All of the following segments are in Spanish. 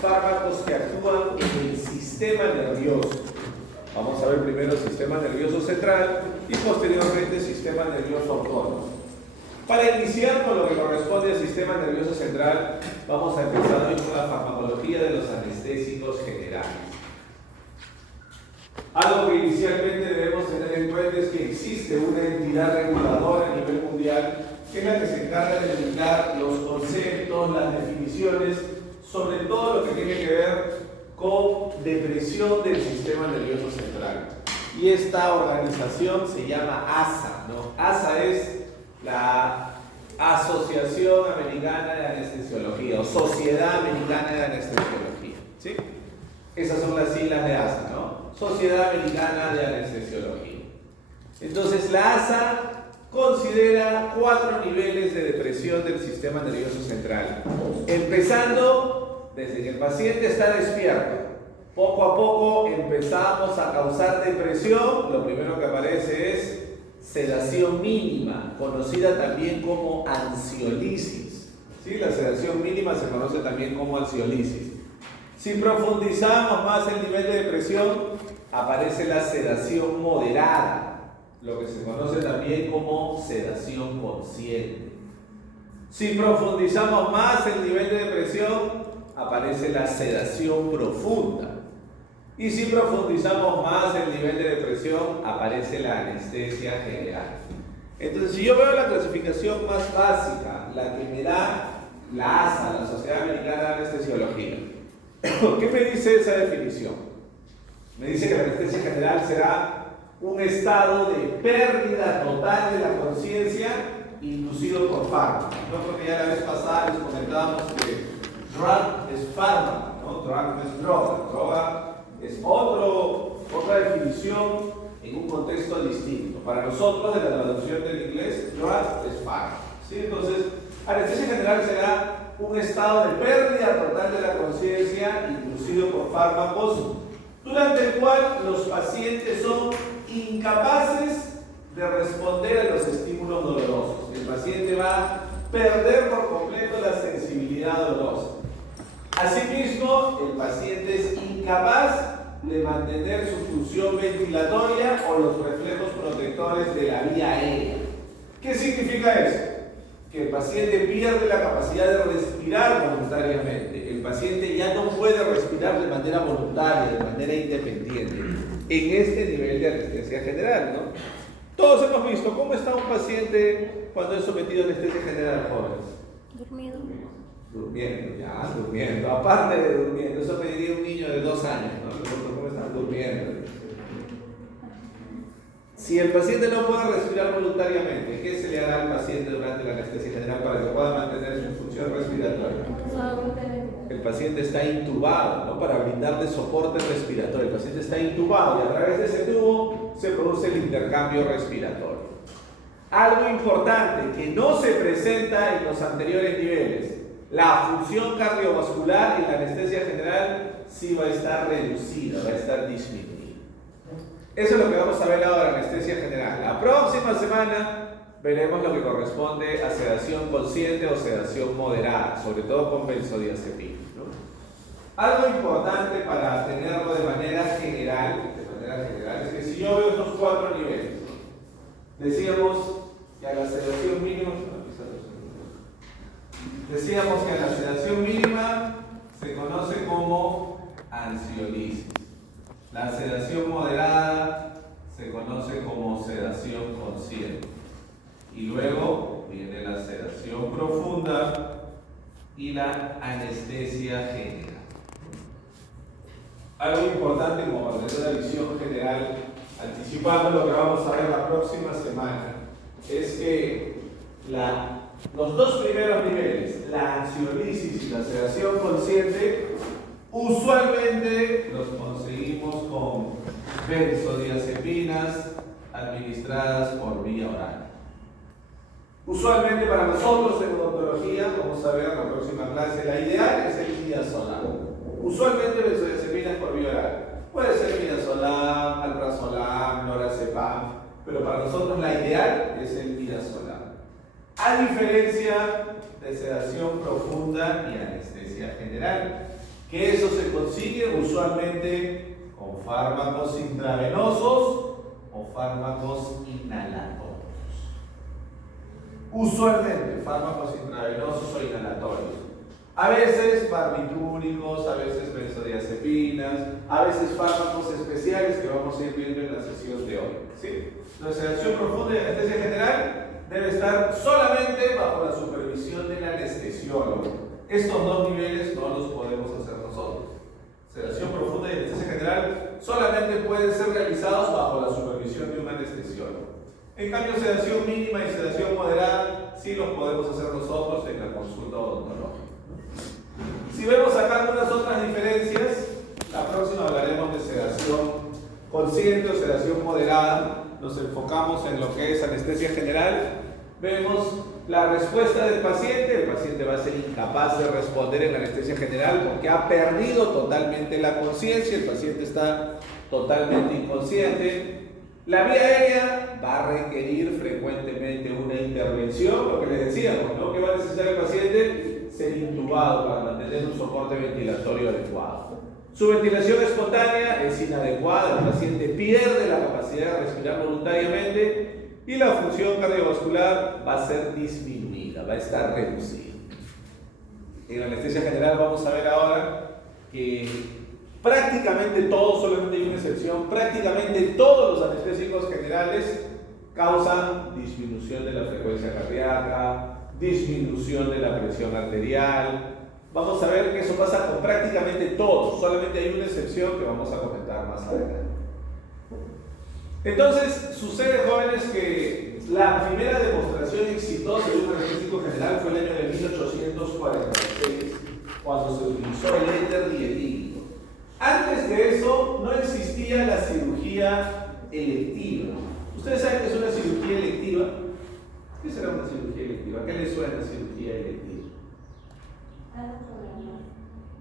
fármacos que actúan en el sistema nervioso. Vamos a ver primero el sistema nervioso central y posteriormente sistema nervioso autónomo. Para iniciar con lo que corresponde al sistema nervioso central, vamos a empezar hoy con la farmacología de los anestésicos generales. Algo que inicialmente debemos tener en cuenta es que existe una entidad reguladora a nivel mundial que es la que se encarga de limitar los conceptos, las definiciones, sobre todo lo que tiene que ver con depresión del sistema nervioso central. Y esta organización se llama ASA, ¿no? ASA es la Asociación Americana de Anestesiología o Sociedad Americana de Anestesiología, ¿sí? Esas son las siglas de ASA, ¿no? Sociedad Americana de Anestesiología. Entonces la ASA considera 4 niveles de depresión del sistema nervioso central, empezando desde que el paciente está despierto. Poco a poco empezamos a causar depresión. Lo primero que aparece es sedación mínima, conocida también como ansiolisis. ¿Sí? La sedación mínima se conoce también como ansiolisis. Si profundizamos más el nivel de depresión, aparece la sedación moderada, lo que se conoce también como sedación consciente. Si profundizamos más el nivel de depresión, aparece la sedación profunda. Y si profundizamos más el nivel de depresión, aparece la anestesia general. Entonces, si yo veo la clasificación más básica, la que me da la ASA, la Sociedad Americana de Anestesiología, ¿qué me dice esa definición? Me dice que la anestesia general será un estado de pérdida total de la conciencia inducido por fármacos. No, porque ya la vez pasada les comentábamos que drug es fármaco, ¿no? Drug no es droga. Droga es otra definición en un contexto distinto. Para nosotros, de la traducción del inglés, drug es fármaco, ¿sí? Entonces, anestesia general será un estado de pérdida total de la conciencia inducido por fármacos, durante el cual los pacientes son incapaces de responder a los estímulos dolorosos. El paciente va a perder por completo la sensibilidad dolorosa. Asimismo, el paciente es incapaz de mantener su función ventilatoria o los reflejos protectores de la vía aérea. ¿Qué significa eso? Que el paciente pierde la capacidad de respirar voluntariamente. El paciente ya no puede respirar de manera voluntaria, de manera independiente, en este nivel de anestesia general, ¿no? Todos hemos visto cómo está un paciente cuando es sometido a anestesia general, jóvenes. Dormido. Durmiendo. Aparte de durmiendo, eso pediría un niño de 2 años, ¿no? ¿Cómo están durmiendo? Si el paciente no puede respirar voluntariamente, ¿qué se le hará al paciente durante la anestesia general para que pueda mantener su función respiratoria? El paciente está intubado, ¿no? Para brindarle soporte respiratorio. El paciente está intubado y a través de ese tubo se produce el intercambio respiratorio. Algo importante que no se presenta en los anteriores niveles: la función cardiovascular en la anestesia general sí va a estar reducida, va a estar disminuida. Eso es lo que vamos a ver ahora, anestesia general. La próxima semana veremos lo que corresponde a sedación consciente o sedación moderada, sobre todo con benzodiazepina, ¿no? Algo importante para tenerlo de manera general es que si yo veo estos 4 niveles, decíamos que a la sedación mínima, se conoce como ansiolisis. La sedación moderada se conoce como sedación consciente. Y luego viene la sedación profunda y la anestesia general. Algo importante como para tener una visión general, anticipando lo que vamos a ver la próxima semana, es que los 2 primeros niveles, la ansiolisis y la sedación consciente, usualmente los conseguimos con benzodiazepinas administradas por vía oral. Usualmente para nosotros en odontología, vamos a ver en la próxima clase, la ideal es el midazolam. Usualmente benzodiazepinas por vía oral. Puede ser midazolam, alprazolam, lorazepam, pero para nosotros la ideal es el midazolam. A diferencia de sedación profunda y anestesia general, que eso se consigue usualmente con fármacos intravenosos o fármacos inhalatorios. Usualmente fármacos intravenosos o inhalatorios. A veces barbitúricos, a veces benzodiazepinas, a veces fármacos especiales que vamos a ir viendo en la sesión de hoy. ¿Sí? La sedación profunda y anestesia general debe estar solamente bajo la supervisión del anestesiólogo. Estos dos niveles no los podemos hacer nosotros. Sedación profunda y anestesia general solamente pueden ser realizados bajo la supervisión de un anestesiólogo. En cambio, sedación mínima y sedación moderada sí los podemos hacer nosotros en la consulta odontológica. Si vemos acá algunas otras diferencias, la próxima hablaremos de sedación consciente o sedación moderada. Nos enfocamos en lo que es anestesia general. Vemos la respuesta del paciente. El paciente va a ser incapaz de responder en la anestesia general porque ha perdido totalmente la conciencia. El paciente está totalmente inconsciente. La vía aérea va a requerir frecuentemente una intervención, lo que les decíamos, ¿no? Que va a necesitar el paciente ser intubado para mantener un soporte ventilatorio adecuado. Su ventilación espontánea es inadecuada, el paciente pierde la capacidad de respirar voluntariamente y la función cardiovascular va a ser disminuida, va a estar reducida. En la anestesia general vamos a ver ahora que prácticamente todos, solamente hay una excepción, prácticamente todos los anestésicos generales causan disminución de la frecuencia cardíaca, disminución de la presión arterial. Vamos a ver que eso pasa con prácticamente todos, solamente hay una excepción que vamos a comentar más adelante. Entonces, sucede, jóvenes, que la primera demostración exitosa de un anestésico general fue el año de 1846, cuando se utilizó el éter dietílico. Antes de eso, no existía la cirugía electiva. ¿Ustedes saben qué es una cirugía electiva? ¿Qué será una cirugía electiva? ¿Qué les suena cirugía electiva? Algo programado.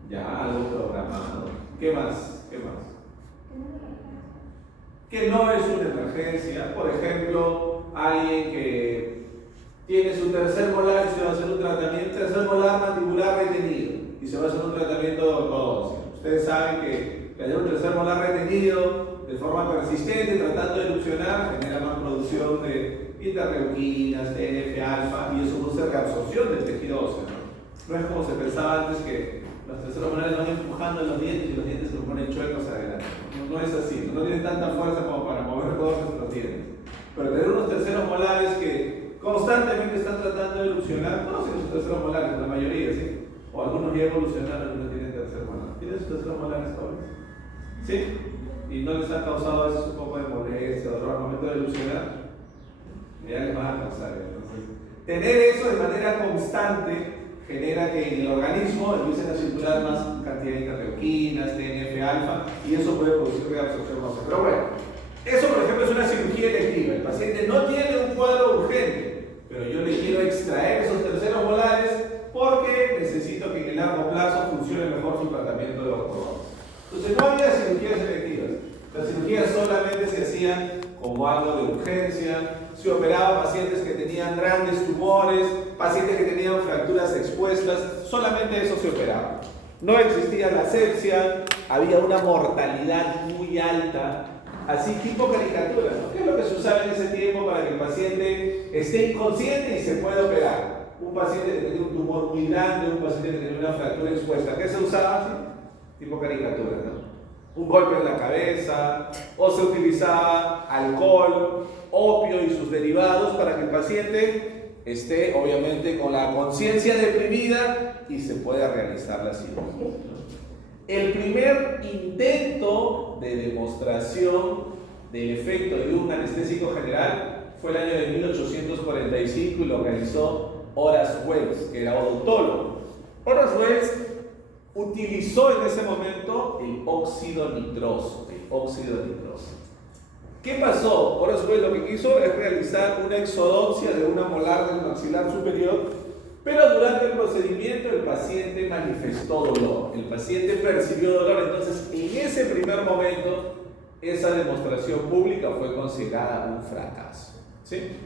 Ya, algo programado. ¿Qué más? ¿Qué más? Que no es una emergencia. Por ejemplo, alguien que tiene su tercer molar y se va a hacer un tratamiento, tercer molar mandibular retenido, y se va a hacer un tratamiento de ortodoncia. Ustedes saben que tener un tercer molar retenido de forma persistente, tratando de erupcionar, genera más producción de interleuquinas, TNF-alfa, y eso produce reabsorción del tejido óseo, ¿no? No es como se pensaba antes, que los terceros molares van empujando los dientes y los dientes se los ponen chuecos adelante. No es así, no tienen tanta fuerza como para mover todos nuestros dientes. Pero tener unos terceros molares que constantemente están tratando de erupcionar, todos tienen sus terceros molares, la mayoría, ¿sí? O algunos ya evolucionaron y no tienen tercer molar. ¿Tienen sus terceros molares todavía? ¿Sí? Y no les ha causado a veces un poco de molestia, dolor al momento de erupcionar. Ya les van a causar. Entonces, tener eso de manera constante genera que en el organismo empiecen a circular más cantidad de interleuquinas, TNF-alfa, y eso puede producir reabsorción ósea. Pero bueno, eso por ejemplo es una cirugía electiva. El paciente no tiene un cuadro urgente, pero yo le quiero extraer esos terceros molares porque necesito que en el largo plazo funcione mejor su tratamiento de ortodoncia. Entonces no había cirugías electivas. Las cirugías solamente se hacían como algo de urgencia. Se operaba pacientes que tenían grandes tumores, pacientes que tenían fracturas expuestas, solamente eso se operaba. No existía la asepsia, había una mortalidad muy alta, así tipo caricatura, ¿no? ¿Qué es lo que se usaba en ese tiempo para que el paciente esté inconsciente y se pueda operar? Un paciente que tenía un tumor muy grande, un paciente que tenía una fractura expuesta, ¿qué se usaba así? Tipo caricatura, ¿no? Un golpe en la cabeza, o se utilizaba alcohol, opio y sus derivados para que el paciente esté obviamente con la conciencia deprimida y se pueda realizar la cirugía. El primer intento de demostración del efecto de un anestésico general fue el año de 1845 y lo realizó Horace Wells, que era odontólogo. Horace Wells utilizó en ese momento el óxido nitroso. ¿Qué pasó? Horace Wells lo que quiso es realizar una exodoncia de una molar del maxilar superior, pero durante el procedimiento el paciente manifestó dolor, el paciente percibió dolor. Entonces en ese primer momento esa demostración pública fue considerada un fracaso, ¿sí?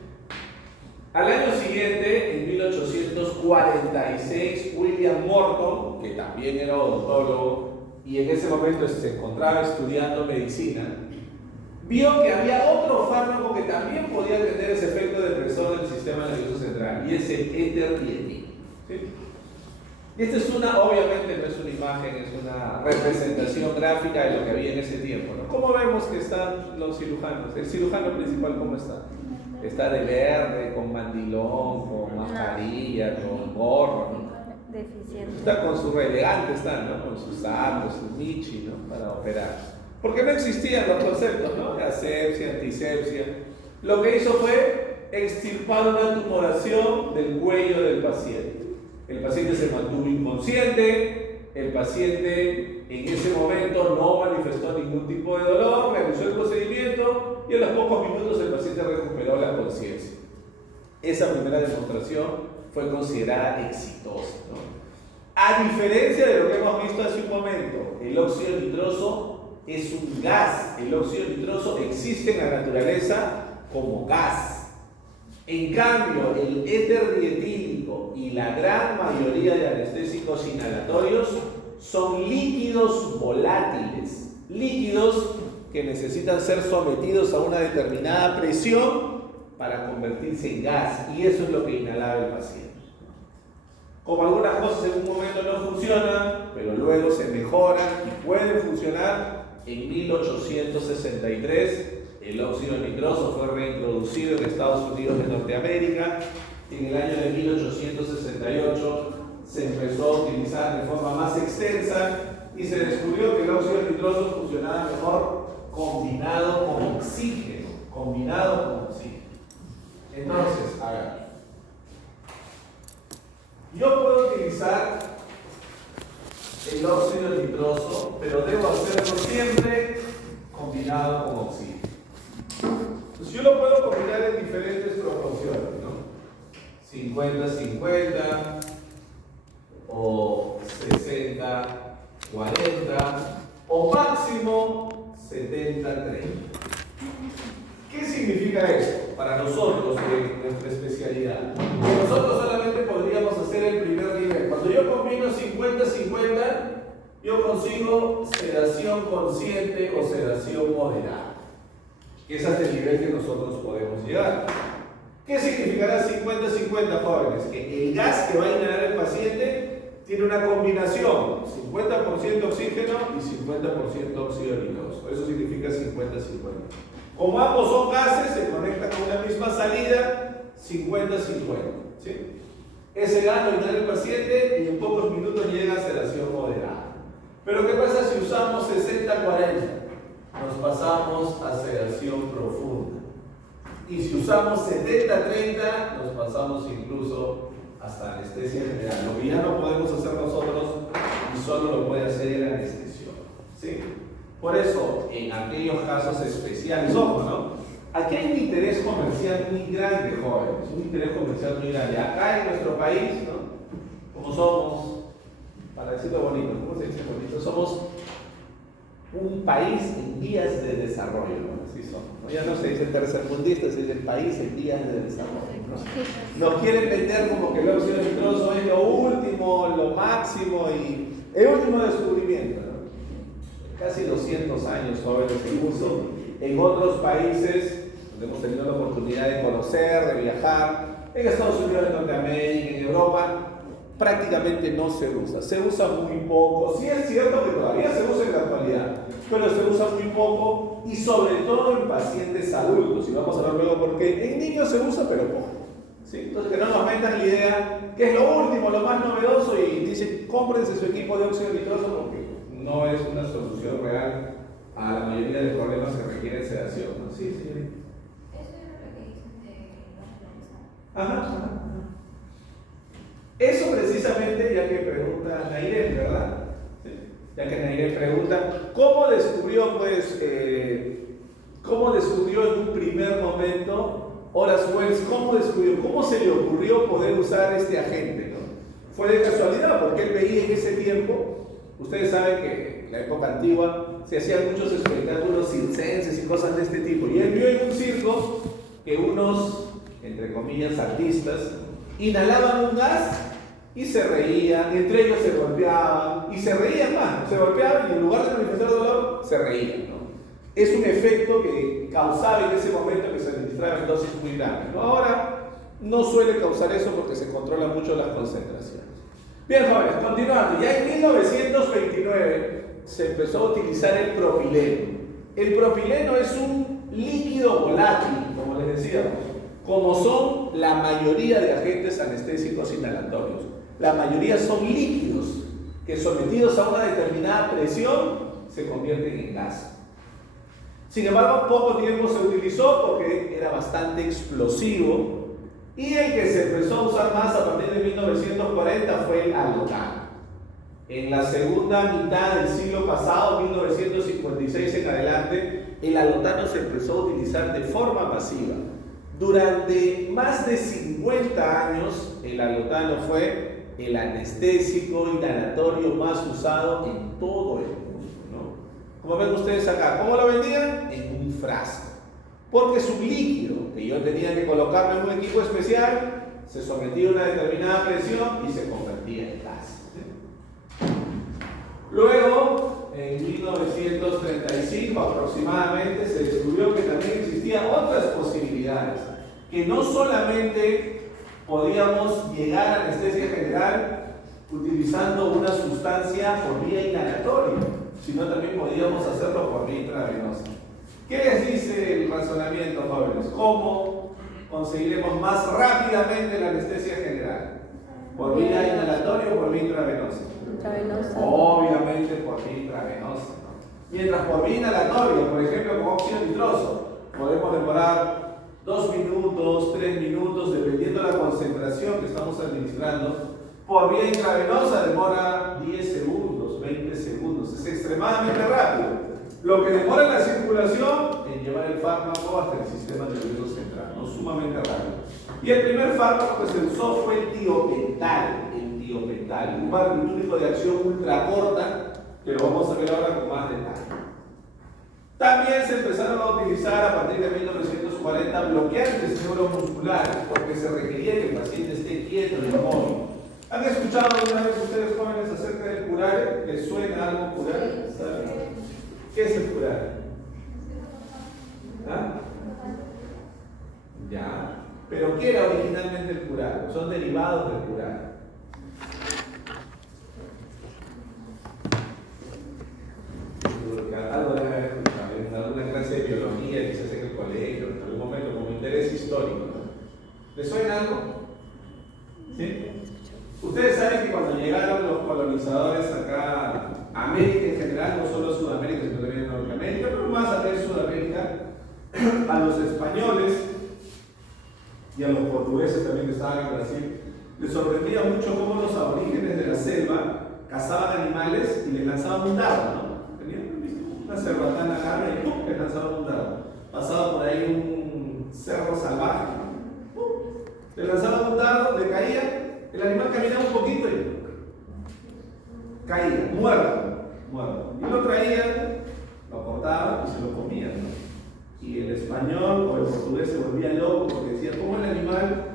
Al año siguiente, en 1846, William Morton, que también era odontólogo y en ese momento se encontraba estudiando medicina, vio que había otro fármaco que también podía tener ese efecto depresor del sistema nervioso central, y es el éter-dietil. ¿Sí? Y esta es obviamente no es una imagen, es una representación gráfica de lo que había en ese tiempo, ¿no? ¿Cómo vemos que están los cirujanos? El cirujano principal, ¿cómo está? Está de verde, con mandilón, con mascarilla, con gorro, ¿no? Deficiente. Está con su elegante, está, ¿no? Con sus zapatos, su michi, ¿no? Para operar. Porque no existían los conceptos, ¿no? De asepsia, antisepsia. Lo que hizo fue extirpar una tumoración del cuello del paciente. El paciente se mantuvo inconsciente, el paciente en ese momento no manifestó ningún tipo de dolor, realizó el procedimiento y a los pocos minutos el paciente recuperó la conciencia. Esa primera demostración fue considerada exitosa, ¿no? A diferencia de lo que hemos visto hace un momento, el óxido nitroso es un gas. El óxido nitroso existe en la naturaleza como gas. En cambio, el éter dietílico y la gran mayoría de anestésicos inhalatorios son líquidos volátiles, líquidos que necesitan ser sometidos a una determinada presión para convertirse en gas, y eso es lo que inhalaba el paciente. Como algunas cosas en un momento no funcionan, pero luego se mejoran y pueden funcionar, en 1863 el óxido nitroso fue reintroducido en Estados Unidos de Norteamérica. En el año de 1868 se empezó a utilizar de forma más extensa y se descubrió que el óxido nitroso funcionaba mejor combinado con oxígeno. Entonces, a ver, yo puedo utilizar el óxido nitroso, pero debo hacerlo siempre combinado con oxígeno. Entonces, yo lo puedo combinar en diferentes proporciones, ¿no? 50-50 o 60-40 o máximo 70-30. ¿Qué significa esto para nosotros en nuestra especialidad? Que nosotros solamente podríamos hacer el primer nivel. Cuando yo combino 50-50, yo consigo sedación consciente o sedación moderada. Ese es el nivel que nosotros podemos llegar. ¿Qué significará 50-50, jóvenes? Que el gas que va a inhalar el paciente tiene una combinación, 50% oxígeno y 50% óxido nitroso. Eso significa 50-50. Como ambos son gases, se conectan con una misma salida, 50-50. ¿Sí? Ese gas lo inhala el paciente y en pocos minutos llega a sedación moderada. Pero ¿qué pasa si usamos 60-40? Nos pasamos a sedación profunda. Y si usamos 70-30, nos pasamos incluso hasta anestesia general. Lo que ya no podemos hacer nosotros y solo lo puede hacer el anestesiólogo. ¿Sí? Por eso, en aquellos casos especiales, ojo, ¿no? Aquí hay un interés comercial muy grande, jóvenes, un interés comercial muy grande. Acá en nuestro país, ¿no? Como somos, para decirlo bonito, ¿cómo se dice bonito? Somos un país en vías de desarrollo, ¿no? Así somos, ¿no? Ya no se dice tercermundista, se dice país en vías de desarrollo, ¿no? Nos quieren vender como que el óxido nitroso es lo último, lo máximo y el último descubrimiento, ¿no? Casi 200 años jóvenes en uso. En otros países donde hemos tenido la oportunidad de conocer, de viajar, en Estados Unidos, en Norteamérica, en Europa, prácticamente no se usa. Se usa muy poco. Sí es cierto que todavía se usa en la actualidad, pero se usa muy poco y sobre todo en pacientes adultos. Y vamos a ver luego por qué. En niños se usa, pero poco. ¿Sí? Entonces, que no nos metan la idea que es lo último, lo más novedoso y dicen, cómprense su equipo de óxido nitroso porque no es una solución real a la mayoría de problemas que requieren sedación, ¿no? Sí, señorita. Eso es lo que dicen de la influenza. Ajá. Eso precisamente, ya que pregunta Nairet, ¿verdad? Sí. Ya que Nairet pregunta, ¿cómo descubrió, pues, en un primer momento Horace Wells, cómo se le ocurrió poder usar este agente, ¿no? Fue de casualidad, porque él veía en ese tiempo, ustedes saben que en la época antigua se hacían muchos espectáculos circenses y cosas de este tipo, y él vio en un circo que unos entre comillas, artistas, inhalaban un gas y se reían, entre ellos se golpeaban y se reían más, se golpeaban y en lugar de manifestar dolor, se reían, ¿no? Es un efecto que causaba en ese momento que se administraba en dosis muy grandes, ¿no? Ahora no suele causar eso porque se controlan mucho las concentraciones. Bien, jóvenes, continuando. Ya en 1929 se empezó a utilizar el propileno. El propileno es un líquido volátil, como les decíamos, como son la mayoría de agentes anestésicos inhalatorios. La mayoría son líquidos que sometidos a una determinada presión se convierten en gas. Sin embargo, poco tiempo se utilizó porque era bastante explosivo y el que se empezó a usar más a partir de 1940 fue el alotano. En la segunda mitad del siglo pasado, 1956 en adelante, el alotano se empezó a utilizar de forma masiva. Durante más de 50 años, el alotano fue el anestésico inhalatorio más usado en todo el mundo, ¿no? Como ven ustedes acá, ¿cómo lo vendían? En un frasco. Porque es un líquido que yo tenía que colocarlo en un equipo especial, se sometía a una determinada presión y se convertía en gas. Luego, en 1935 aproximadamente, se descubrió que también existían otras posibilidades, que no solamente podíamos llegar a anestesia general utilizando una sustancia por vía inhalatoria, sino también podíamos hacerlo por vía intravenosa. ¿Qué les dice el razonamiento, jóvenes? ¿Cómo conseguiremos más rápidamente la anestesia general? ¿Por vía inhalatoria o por vía intravenosa? Intravenosa. Obviamente por vía intravenosa, ¿no? Mientras por vía inhalatoria, por ejemplo, con óxido nitroso, podemos demorar 2 minutos, 3 minutos, dependiendo de la concentración que estamos administrando. Por vía intravenosa demora 10 segundos, 20 segundos, es extremadamente rápido. Lo que demora en la circulación en llevar el fármaco hasta el sistema nervioso central, ¿no? Sumamente rápido. Y el primer fármaco que se usó fue el tiopental, un barbitúrico de acción ultracorta, que lo vamos a ver ahora con más detalle. También se empezaron a utilizar a partir de 1940 bloqueantes neuromusculares, porque se requería que el paciente esté quieto y inmóvil. ¿Han escuchado alguna vez ustedes jóvenes acerca del curare? ¿Les suena algo curare? ¿Saben? ¿Qué es el curare? ¿Ah? Ya. ¿Pero qué era originalmente el curare? Son derivados del curare. Algo debe haber escuchado en alguna clase de biología que se hace en el colegio, en algún momento, como interés histórico, ¿no? ¿Les suena algo? ¿Sí? Ustedes saben que cuando llegaron los colonizadores acá a América en general, no solo a Sudamérica, sino también a Norteamérica, pero más a ver Sudamérica, a los españoles y a los portugueses también que estaban en Brasil, les sorprendía mucho cómo los aborígenes de la selva cazaban animales y les lanzaban un dardo, ¿no? Una cerbatana larga y ¡pum! Les lanzaban un dardo. Pasaba por ahí un cerro salvaje, ¡pum! Le lanzaban un dardo, le caía, el animal caminaba un poquito y caía, muerto. Y lo traían, lo cortaban y se lo comían, ¿no? Y el español o el portugués se volvía loco porque decía, ¿cómo el animal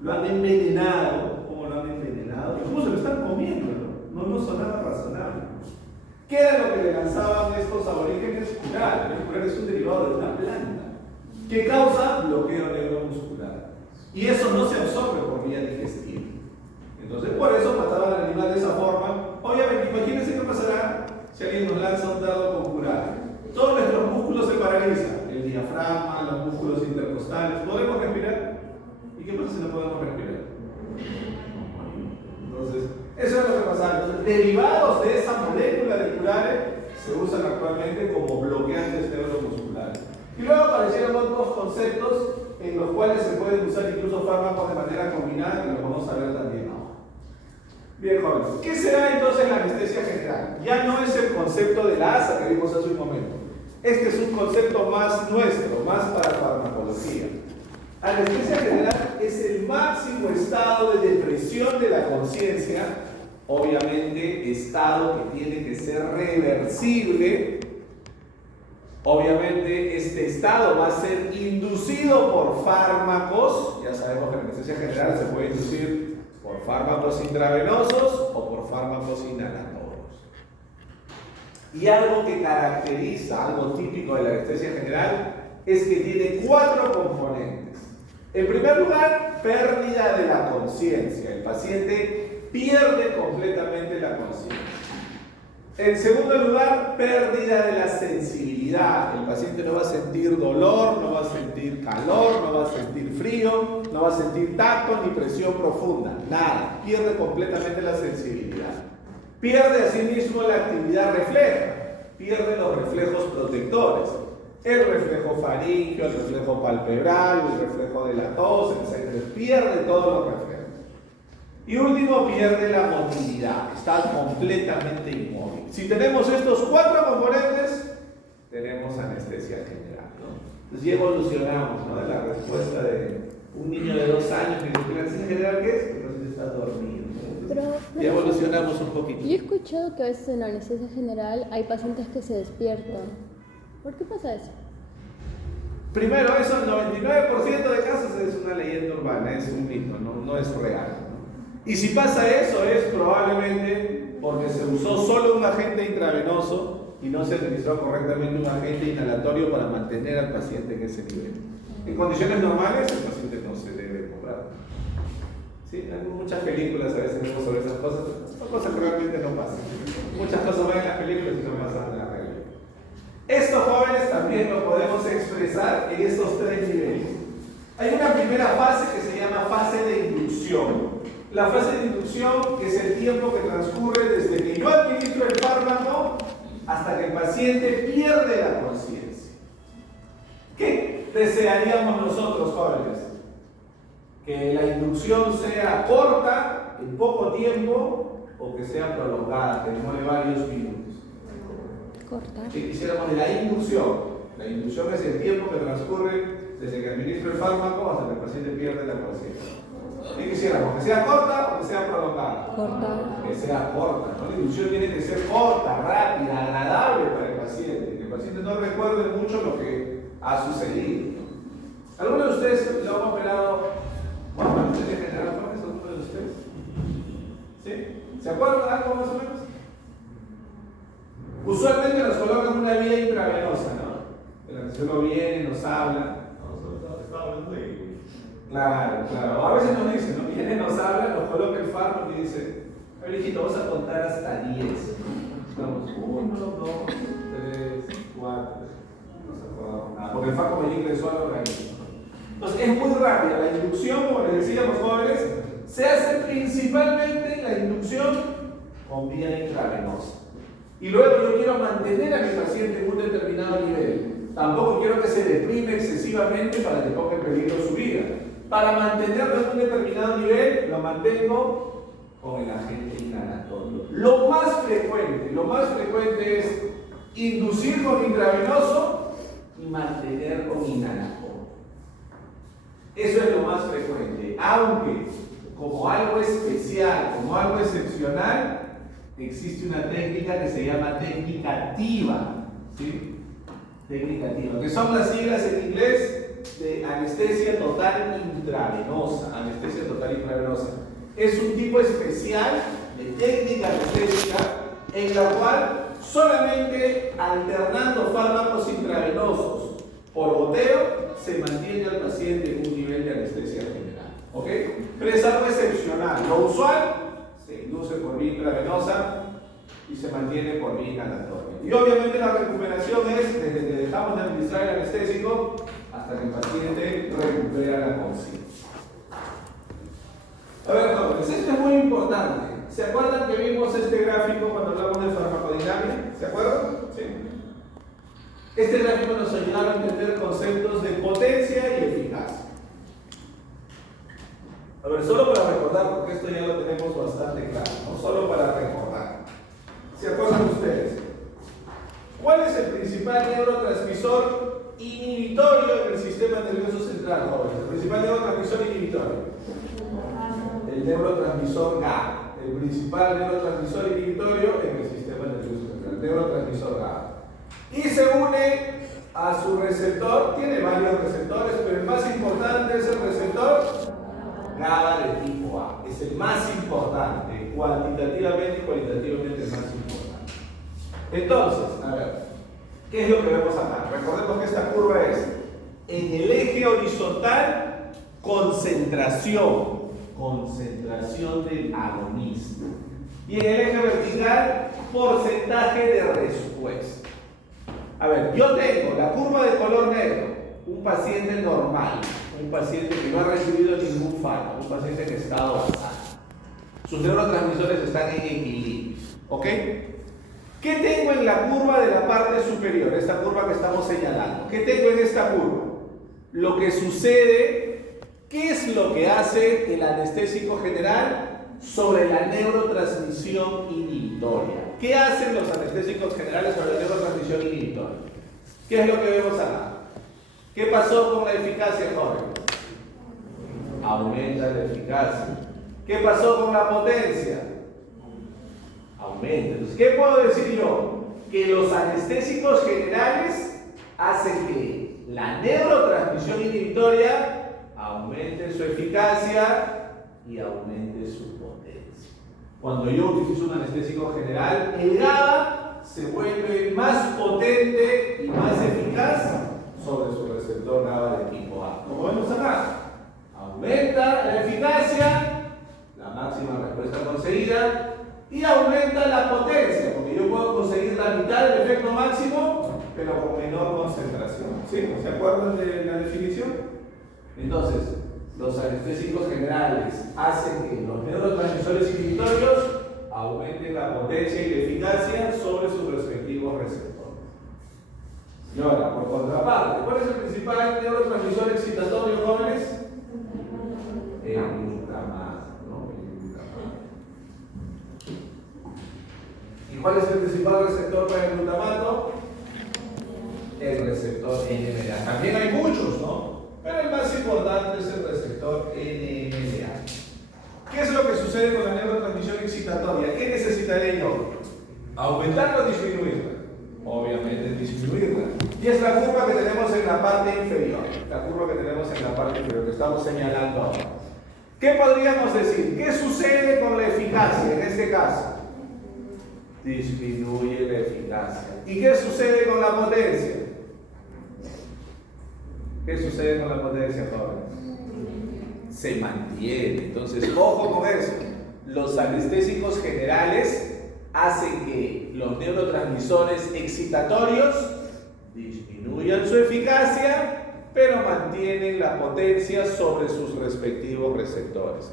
lo han envenenado? ¿Cómo lo han envenenado? ¿Y cómo se lo están comiendo? No sonaba razonable. ¿Qué era lo que le lanzaban estos aborígenes? Curare. El curare es un derivado de una planta que causa bloqueo neuromuscular. Y eso no se absorbe por vía digestiva. Entonces, por eso mataban al animal de esa forma. Obviamente, imagínense qué pasará si alguien nos lanza un dardo con curare. Todos nuestros músculos se paralizan. El diafragma, los músculos intercostales. ¿Podemos respirar? ¿Y qué pasa si no podemos respirar? Entonces, eso es lo que pasaba. Entonces, derivados de esa molécula de curare se usan actualmente como bloqueantes neuromusculares. Y luego aparecieron otros conceptos en los cuales se pueden usar incluso fármacos de manera combinada, que los vamos a ver también ahora. Bien, jóvenes, ¿qué será entonces la anestesia general? Ya no es el concepto de la ASA que vimos hace un momento. Este es un concepto más nuestro, más para farmacología. Anestesia general es el máximo estado de depresión de la conciencia, obviamente estado que tiene que ser reversible. Obviamente este estado va a ser inducido por fármacos, ya sabemos que la anestesia general se puede inducir por fármacos intravenosos o por fármacos inhalatorios. Y algo que caracteriza, algo típico de la anestesia general, es que tiene 4 componentes. En primer lugar, pérdida de la conciencia. El paciente pierde completamente la conciencia. En segundo lugar, pérdida de la sensibilidad. El paciente no va a sentir dolor, no va a sentir calor, no va a sentir frío, no va a sentir tacto ni presión profunda. Nada. Pierde completamente la sensibilidad. Pierde asimismo la actividad refleja. Pierde los reflejos protectores. El reflejo faríngeo, el reflejo palpebral, el reflejo de la tos, etc. Pierde todos los reflejos. Y último, pierde la motilidad, está completamente inmóvil. Si tenemos estos 4 componentes, tenemos anestesia general, ¿no? Entonces ya evolucionamos, ¿no? De la respuesta de un niño de 2 años que dice, ¿la anestesia general qué es? Que el paciente está dormido, ¿no? Entonces, ya evolucionamos un poquito. Yo he escuchado que a veces en la anestesia general hay pacientes que se despiertan. ¿Por qué pasa eso? Primero, eso el 99% de casos es una leyenda urbana, es un mito, no es real. Y si pasa eso es probablemente porque se usó solo un agente intravenoso y no se administró correctamente un agente inhalatorio para mantener al paciente en ese nivel. En condiciones normales el paciente no se debe cobrar. ¿Sí? Hay muchas películas a veces vemos sobre esas cosas, son cosas que realmente no pasan. Muchas cosas van en las películas y no pasan en la realidad. Estos jóvenes también lo podemos expresar en estos 3 niveles. Hay una primera fase que se llama fase de inducción. La fase de inducción es el tiempo que transcurre desde que yo administro el fármaco hasta que el paciente pierde la conciencia. ¿Qué desearíamos nosotros, jóvenes? Que la inducción sea corta, en poco tiempo, o que sea prolongada, que demore varios minutos. Corta. ¿Qué quisiéramos de la inducción? La inducción es el tiempo que transcurre desde que administro el fármaco hasta que el paciente pierde la conciencia. ¿Qué quisiéramos? ¿Que sea corta o que sea prolongada? Corta. Que sea corta, ¿no? La inducción tiene que ser corta, rápida, agradable para el paciente. Que el paciente no recuerde mucho lo que ha sucedido. ¿Alguno de ustedes lo han operado bajo anestesia general? ¿Alguno de ustedes? ¿Sí? ¿Se acuerdan de algo más o menos? Usualmente nos colocan una vía intravenosa, ¿no? El anestesiólogo viene, nos habla. Claro. A veces nos dice, ¿no? Viene, nos habla, nos coloca el fármaco y dice, a ver, hijito, vamos a contar hasta 10. Vamos, 1, 2, 3, 4. No se acordamos nada, porque el fármaco ya ingresó al organismo. Entonces, es muy rápida. La inducción, como les decíamos, jóvenes, se hace principalmente la inducción con vía intravenosa. Y luego yo quiero mantener a mi paciente en un determinado nivel. Tampoco quiero que se deprime excesivamente para que ponga en peligro su vida. Para mantenerlo en un determinado nivel, lo mantengo con el agente inhalatorio. Lo más frecuente es inducir con intravenoso y mantener con inhalatorio. Eso es lo más frecuente. Aunque, como algo especial, como algo excepcional, existe una técnica que se llama técnica TIVA. ¿Sí? Técnica TIVA, que son las siglas en inglés de anestesia total intravenosa. Anestesia total intravenosa. Es un tipo especial de técnica anestésica en la cual solamente alternando fármacos intravenosos por goteo se mantiene al paciente en un nivel de anestesia general. ¿Ok? Pero es algo excepcional. Lo usual se induce por vía intravenosa y se mantiene por vía inhalatoria. Y obviamente la recuperación es desde que dejamos de administrar el anestésico hasta que el paciente recupera la conciencia. A ver, jóvenes, esto es muy importante. ¿Se acuerdan que vimos este gráfico cuando hablamos de farmacodinámica? ¿Se acuerdan? Sí. Este gráfico nos ayudaba a entender conceptos de potencia y eficacia. A ver, solo para recordar, porque esto ya lo tenemos bastante claro, no solo para recordar. ¿Se acuerdan ustedes? ¿Cuál es el principal neurotransmisor inhibitorio en el sistema nervioso central, jóvenes? El principal neurotransmisor inhibitorio. El neurotransmisor GABA. El principal neurotransmisor inhibitorio en el sistema nervioso central. El neurotransmisor GABA. Y se une a su receptor, tiene varios receptores, pero el más importante es el receptor GABA de tipo A. Es el más importante, cuantitativamente y cualitativamente el más importante. Entonces, a ver, ¿qué es lo que vemos acá? Recordemos que esta curva es en el eje horizontal, concentración del agonista. Y en el eje vertical, porcentaje de respuesta. A ver, yo tengo la curva de color negro, un paciente normal, un paciente que no ha recibido ningún fármaco, un paciente en estado basal. Sus neurotransmisores están en equilibrio, ¿ok? ¿Qué tengo en la curva de la parte superior? Esta curva que estamos señalando. ¿Qué tengo en esta curva? Lo que sucede, ¿qué es lo que hace el anestésico general sobre la neurotransmisión inhibitoria? ¿Qué hacen los anestésicos generales sobre la neurotransmisión inhibitoria? ¿Qué es lo que vemos acá? ¿Qué pasó con la eficacia, joven? Aumenta la eficacia. ¿Qué pasó con la potencia? Aumenta. Entonces, ¿qué puedo decir yo? Que los anestésicos generales hacen que la neurotransmisión inhibitoria aumente su eficacia y aumente su potencia. Cuando yo utilizo un anestésico general, el GABA se vuelve más potente y más eficaz sobre su receptor GABA de tipo A. Como vemos acá, aumenta la eficacia, la máxima respuesta conseguida, y aumenta la potencia, porque yo puedo conseguir la mitad del efecto máximo, pero con menor concentración. ¿Sí? ¿Se acuerdan de la definición? Entonces, los anestésicos generales hacen que los neurotransmisores inhibitorios aumenten la potencia y la eficacia sobre sus respectivos receptores. Y ahora, por contraparte, ¿cuál es el principal neurotransmisor excitatorio, jóvenes? El glutamato, ¿no? El glutamato. ¿Y cuál es el principal receptor para el glutamato? El receptor NMDA. También hay muchos, ¿no? Pero el más importante es el receptor NMDA. ¿Qué es lo que sucede con la neurotransmisión excitatoria? ¿Qué necesitaré yo? ¿Aumentarla o disminuirla? Obviamente disminuirla. Y es la curva que tenemos en la parte inferior. La curva que tenemos en la parte inferior, que estamos señalando ahora. ¿Qué podríamos decir? ¿Qué sucede con la eficacia en este caso? Disminuye la eficacia. ¿Y qué sucede con la potencia? ¿Qué sucede con la potencia, jóvenes? Se mantiene. Entonces, ojo con eso. Los anestésicos generales hacen que los neurotransmisores excitatorios disminuyan su eficacia, pero mantienen la potencia sobre sus respectivos receptores.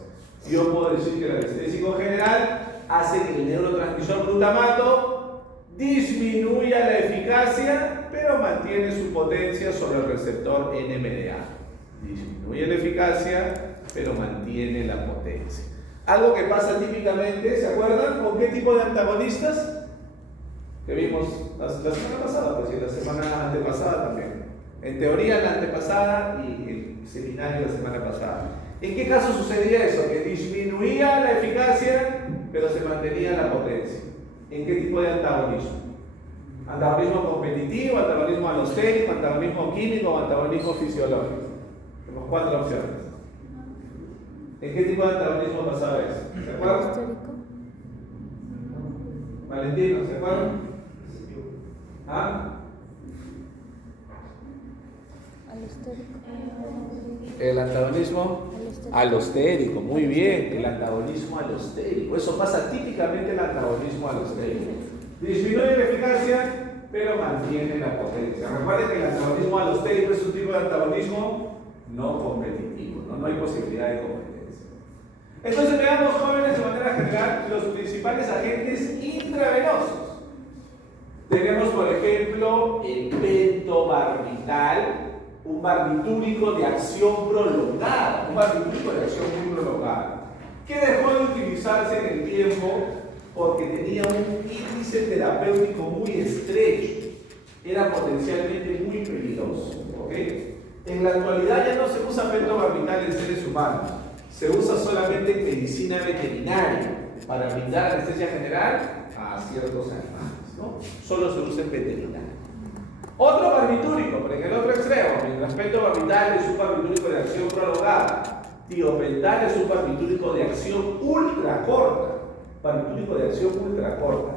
Yo puedo decir que el anestésico general hace que el neurotransmisor glutamato disminuya la eficacia, pero mantiene su potencia sobre el receptor NMDA. Disminuye la eficacia, pero mantiene la potencia. Algo que pasa típicamente, ¿se acuerdan? ¿Con qué tipo de antagonistas? Que vimos la semana pasada, pues, y la semana antepasada también. En teoría la antepasada y el seminario la semana pasada. ¿En qué caso sucedía eso? Que disminuía la eficacia, pero se mantenía la potencia. ¿En qué tipo de antagonismo? ¿Antagonismo competitivo, antagonismo alostérico, antagonismo químico o antagonismo fisiológico? Tenemos 4 opciones. ¿En qué tipo de antagonismo pasaba eso? ¿Se acuerdan? Valentino, ¿se acuerdan? ¿Ah? El antagonismo alostérico, muy bien, el antagonismo alostérico. Eso pasa típicamente el antagonismo alostérico. Disminuye la eficacia, pero mantiene la potencia. Recuerden que el antagonismo alostérico es un tipo de antagonismo no competitivo, no hay posibilidad de competencia. Entonces veamos, jóvenes, de manera general, los principales agentes intravenosos. Tenemos, por ejemplo, el pentobarbital, un barbitúrico de acción prolongada, un barbitúrico de acción muy prolongada, que dejó de utilizarse en el tiempo porque tenía un índice terapéutico muy estrecho, era potencialmente muy peligroso. ¿Okay? En la actualidad ya no se usa pentobarbital en seres humanos, se usa solamente en medicina veterinaria para brindar anestesia general a ciertos animales, ¿no? Solo se usa en veterinaria. Otro barbitúrico, pero en el otro extremo, mientras pentobarbital es un barbitúrico de acción prolongada, tiopental es un barbitúrico de acción ultra corta. Barbitúrico de acción ultra corta.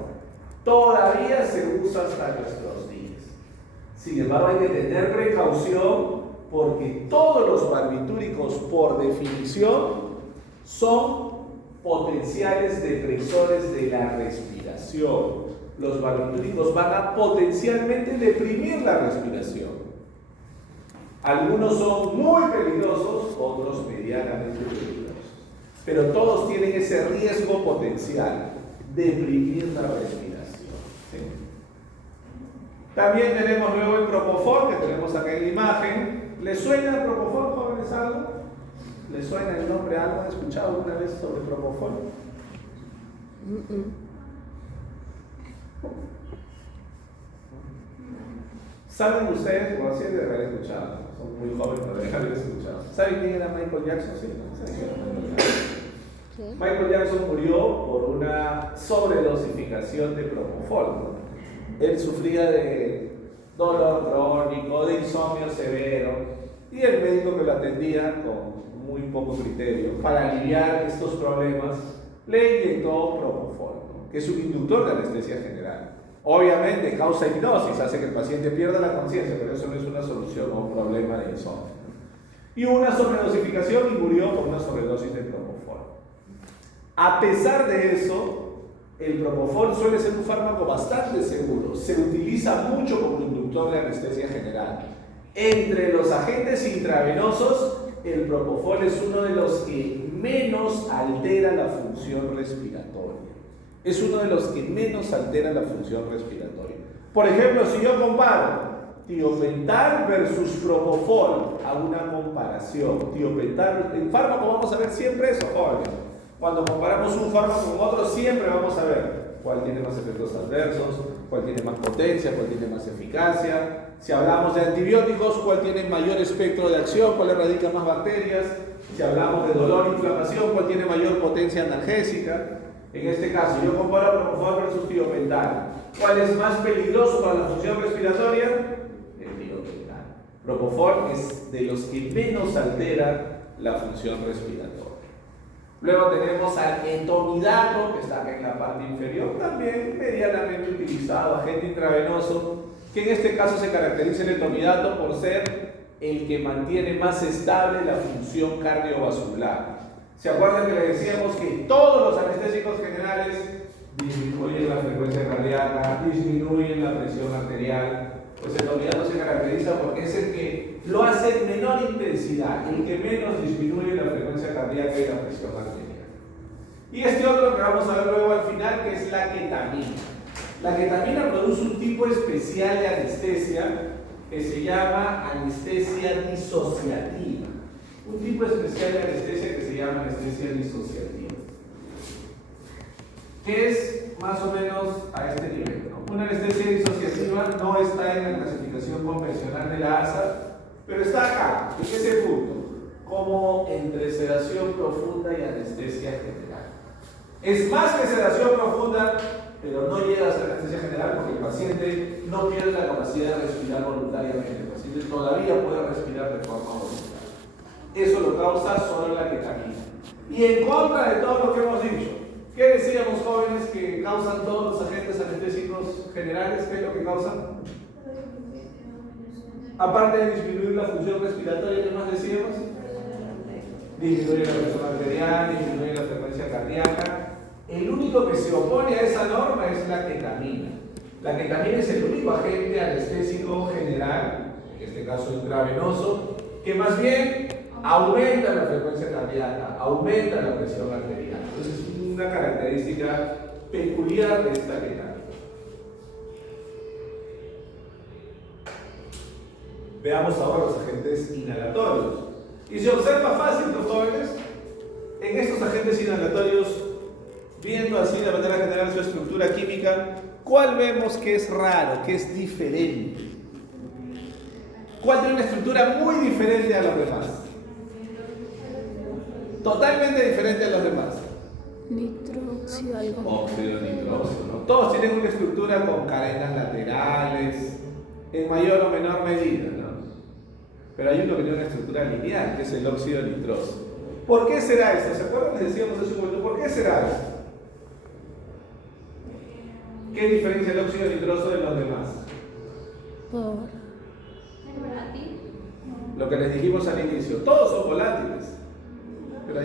Todavía se usa hasta nuestros días. Sin embargo, hay que tener precaución porque todos los barbitúricos, por definición, son potenciales depresores de la respiración. Los barbitúricos van a potencialmente deprimir la respiración. Algunos son muy peligrosos, otros medianamente peligrosos. Pero todos tienen ese riesgo potencial, deprimir la respiración. ¿Sí? También tenemos luego el propofol, que tenemos acá en la imagen. ¿Les suena el propofol, jóvenes, algo? ¿Les suena el nombre algo? ¿Han escuchado alguna vez sobre propofol? ¿Saben ustedes, o así de haber escuchado? Son muy jóvenes para dejar de haber escuchado. ¿Saben quién era Michael Jackson? Sí, ¿no? ¿Saben quién era Michael Jackson? Sí. Michael Jackson murió por una sobredosificación de propofol, ¿no? Él sufría de dolor crónico, de insomnio severo, y el médico que lo atendía con muy poco criterio para aliviar estos problemas le inyectó propofol, ¿no? Que es un inductor de anestesia general. Obviamente causa hipnosis, hace que el paciente pierda la conciencia, pero eso no es una solución a un problema de insomnio. Y hubo una sobredosificación y murió por una sobredosis de propofol. A pesar de eso, el propofol suele ser un fármaco bastante seguro. Se utiliza mucho como inductor de anestesia general. Entre los agentes intravenosos, el propofol es uno de los que menos altera la función respiratoria. Es uno de los que menos altera la función respiratoria. Por ejemplo, si yo comparo tiopental versus propofol, hago una comparación. Tiopental, en fármaco vamos a ver siempre eso, jóvenes. Cuando comparamos un fármaco con otro, siempre vamos a ver cuál tiene más efectos adversos, cuál tiene más potencia, cuál tiene más eficacia. Si hablamos de antibióticos, cuál tiene mayor espectro de acción, cuál erradica más bacterias. Si hablamos de dolor e inflamación, cuál tiene mayor potencia analgésica. En este caso, yo comparo propofol versus tiopental. ¿Cuál es más peligroso para la función respiratoria? El tiopental. Propofol es de los que menos altera la función respiratoria. Luego tenemos al etomidato, que está acá en la parte inferior, también medianamente utilizado, agente intravenoso, que en este caso se caracteriza el etomidato por ser el que mantiene más estable la función cardiovascular. ¿Se acuerdan que le decíamos que todos los anestésicos generales disminuyen la frecuencia cardíaca, disminuyen la presión arterial? Pues el etomidato se caracteriza porque es el que lo hace en menor intensidad, el que menos disminuye la frecuencia cardíaca y la presión arterial. Y este otro que vamos a ver luego al final, que es la ketamina. La ketamina produce un tipo especial de anestesia que se llama anestesia disociativa. Un tipo especial de anestesia que se llama anestesia disociativa. Que es más o menos a este nivel, ¿no? Una anestesia disociativa no está en la clasificación convencional de la ASA, pero está acá, en ese punto, como entre sedación profunda y anestesia general. Es más que sedación profunda, pero no llega a ser anestesia general porque el paciente no pierde la capacidad de respirar voluntariamente. El paciente todavía puede respirar de forma voluntaria. Eso lo causa solo la ketamina. Y en contra de todo lo que hemos dicho, ¿qué decíamos, jóvenes, que causan todos los agentes anestésicos generales? ¿Qué es lo que causan? Aparte de disminuir la función respiratoria, ¿qué más decíamos? Disminuye la presión arterial, disminuye la frecuencia cardíaca. El único que se opone a esa norma es la ketamina. La ketamina es el único agente anestésico general, en este caso intravenoso, que más bien aumenta la frecuencia cardíaca, aumenta la presión arterial. Entonces es una característica peculiar de esta ketamina. Veamos ahora los agentes inhalatorios. Y se observa fácil, los jóvenes, en estos agentes inhalatorios, viendo así de manera general su estructura química, ¿cuál vemos que es raro, que es diferente? ¿Cuál tiene una estructura muy diferente a los demás? Totalmente diferente a los demás. Nitróxido, algo. Óxido nitróxido, ¿no? Todos tienen una estructura con cadenas laterales, en mayor o menor medida, ¿no? Pero hay uno que tiene una estructura lineal, que es el óxido nitroso. ¿Por qué será esto? ¿Se acuerdan? Les decíamos hace un momento, ¿por qué será esto? ¿Qué diferencia el óxido nitroso de los demás? Por... Lo que les dijimos al inicio, todos son volátiles. Pero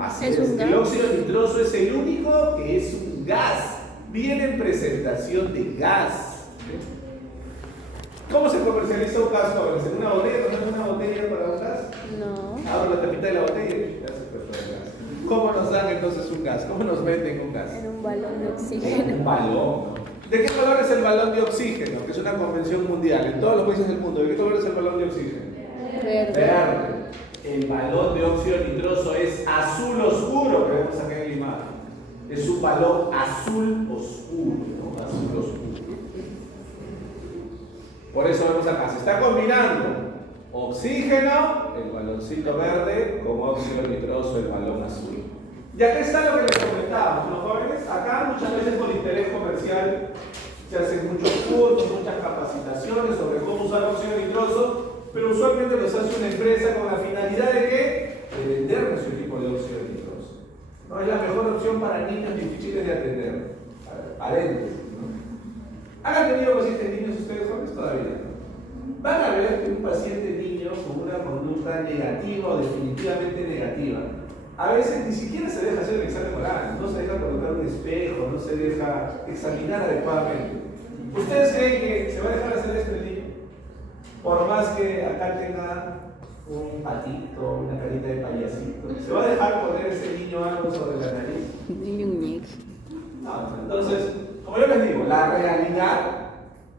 así ¿Es un gas? el óxido nitroso es el único que es un gas. Viene en presentación de gas. ¿Cómo se comercializa un gas, jóvenes? ¿En una botella? ¿No una botella para un gas? No. Abro la tapita de la botella y ya se puede el gas. ¿Cómo nos dan entonces un gas? ¿Cómo nos venden un gas? En un balón de Un oxígeno. balón. ¿De qué color es el balón de oxígeno? Que es una convención mundial en todos los países del mundo. ¿De qué color es el balón de oxígeno? Verde. Verde. El balón de óxido nitroso es azul oscuro, que vemos acá en la imagen. Es un balón azul oscuro, ¿no? Azul oscuro. Por eso vemos acá, se está combinando oxígeno, el baloncito verde, con óxido nitroso, el balón azul. Y acá está lo que les comentábamos, los jóvenes. Acá muchas veces por interés comercial se hacen muchos cursos, muchas capacitaciones sobre cómo usar óxido nitroso, pero usualmente los hace una empresa con la finalidad de ¿qué? De vender su equipo de óxido nitroso. No es la mejor opción para niños difíciles de atender, adentro. ¿Han tenido pacientes niños ustedes jóvenes? Todavía no. Van a ver que un paciente niño con una conducta negativa o definitivamente negativa, a veces ni siquiera se deja hacer el examen oral, no se deja colocar un espejo, no se deja examinar adecuadamente. ¿Ustedes creen que se va a dejar hacer esto el niño? Por más que acá tenga un patito, una carita de payasito, ¿se va a dejar poner ese niño algo sobre la nariz? No, entonces, como yo les digo, la realidad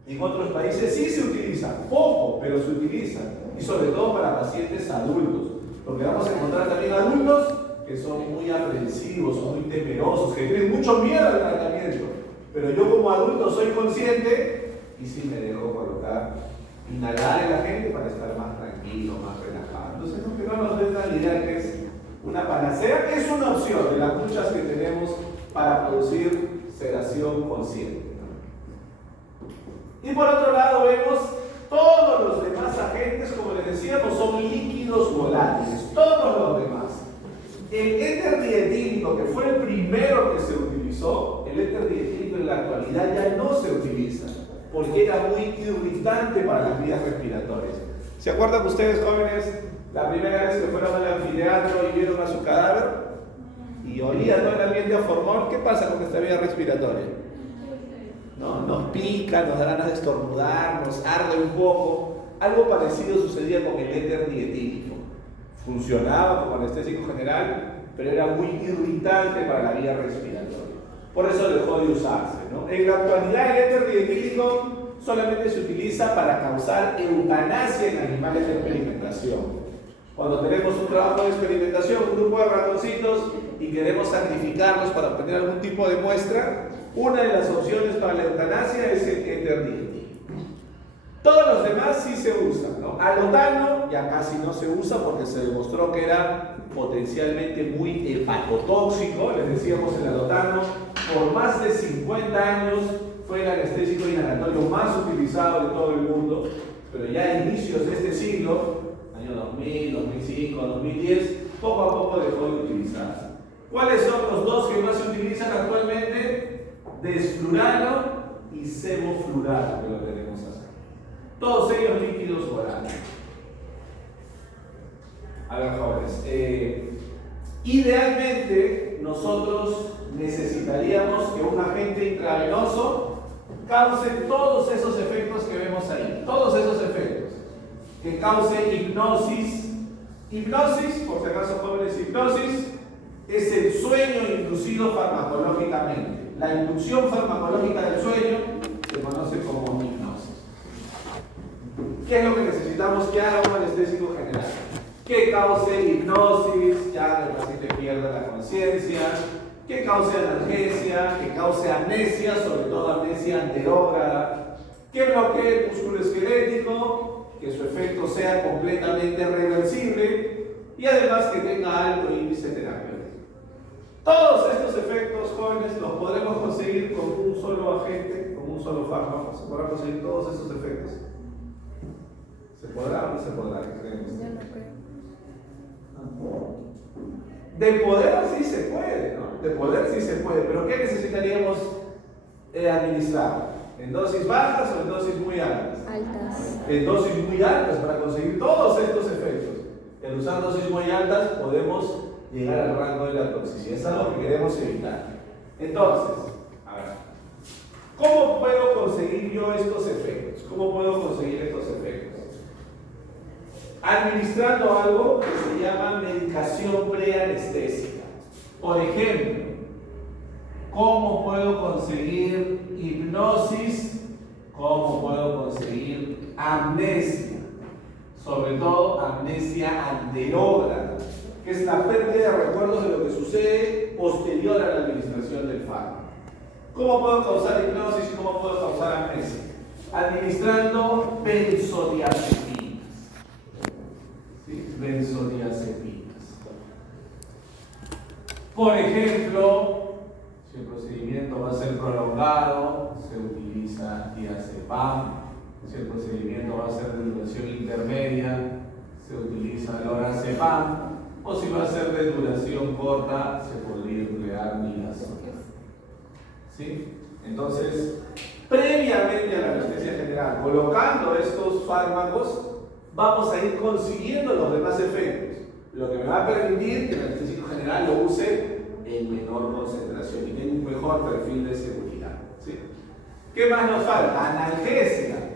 en otros países sí se utiliza, poco, pero se utiliza, y sobre todo para pacientes adultos, porque vamos a encontrar también adultos que son muy aprensivos, son muy temerosos, que tienen mucho miedo al tratamiento, pero yo como adulto soy consciente y sí me dejo colocar, inhalar en la gente para estar más tranquilo, más relajado. Entonces, no, que no nos den la idea que es una panacea, es una opción de las muchas que tenemos para producir sedación consciente. Y por otro lado vemos todos los demás agentes, como les decíamos, son líquidos volátiles, todos los demás. El éter dietílico, que fue el primero que se utilizó, el éter dietílico en la actualidad ya no se utiliza, porque era muy irritante para las vías respiratorias. ¿Se acuerdan ustedes, jóvenes, la primera vez que fueron al anfiteatro y vieron a su cadáver? Y olía todo el ambiente a formol. ¿Qué pasa con esta vía respiratoria? No, nos pica, nos da ganas de estornudar, nos arde un poco. Algo parecido sucedía con el éter dietílico. Funcionaba como anestésico general, pero era muy irritante para la vía respiratoria. Por eso dejó de usarse, ¿no? En la actualidad el éter dietílico solamente se utiliza para causar eutanasia en animales de experimentación. Cuando tenemos un trabajo de experimentación, un grupo de ratoncitos y queremos sacrificarlos para obtener algún tipo de muestra, una de las opciones para la eutanasia es el éter dietílico. Todos los demás sí se usan, ¿no? Alotano ya casi no se usa porque se demostró que era potencialmente muy hepatotóxico. Les decíamos, el alotano por más de 50 años fue el anestésico inhalatorio más utilizado de todo el mundo, pero ya a inicios de este siglo, año 2000, 2005, 2010, poco a poco dejó de utilizarse. ¿Cuáles son los dos que más se utilizan actualmente? Desflurano y sevoflurano, que lo tenemos acá. Todos ellos líquidos volátiles. A ver, jóvenes, idealmente nosotros necesitaríamos que un agente intravenoso cause todos esos efectos que vemos ahí, todos esos efectos, que cause hipnosis. Hipnosis, por si acaso, jóvenes, hipnosis es el sueño inducido farmacológicamente. La inducción farmacológica del sueño se conoce como hipnosis. ¿Qué es lo que necesitamos que haga un anestésico general? Que cause hipnosis, ya el paciente pierda la conciencia, que cause analgesia, que cause amnesia, sobre todo amnesia anterógrada, que bloquee el músculo esquelético, que su efecto sea completamente reversible y además que tenga alto índice terapéutico. Todos estos efectos, jóvenes, los podremos conseguir con un solo agente, con un un solo fármaco, ¿se podrá conseguir todos estos efectos? ¿Se podrá o no se podrá? ¿Qué creen ustedes? Yo no creo. De poder sí se puede, ¿no? De poder sí se puede, pero ¿qué necesitaríamos administrar? ¿En dosis bajas o en dosis muy altas? Altas. En dosis muy altas para conseguir todos estos efectos. En usar dosis muy altas podemos llegar al rango de la toxicidad. Es algo que queremos evitar. Entonces, a ver, ¿cómo puedo conseguir yo estos efectos? ¿Cómo puedo conseguir estos efectos? Administrando algo que se llama medicación preanestésica. Por ejemplo, ¿cómo puedo conseguir hipnosis? ¿Cómo puedo conseguir amnesia? Sobre todo amnesia anterógrada, que es la pérdida de recuerdos de lo que sucede posterior a la administración del fármaco. ¿Cómo puedo causar hipnosis y cómo puedo causar amnesia? Administrando benzodiazepinas. ¿Sí? Benzodiazepinas. Por ejemplo, si el procedimiento va a ser prolongado, se utiliza diazepam. Si el procedimiento va a ser de duración intermedia, se utiliza lorazepam. O si va a ser de duración corta, se podría emplear midazolam. ¿Sí? Entonces, previamente a la anestesia general, colocando estos fármacos, vamos a ir consiguiendo los demás efectos, lo que me va a permitir que el anestésico general lo use en menor concentración y tenga un mejor perfil de seguridad. ¿Sí? ¿Qué más nos falta? Analgesia.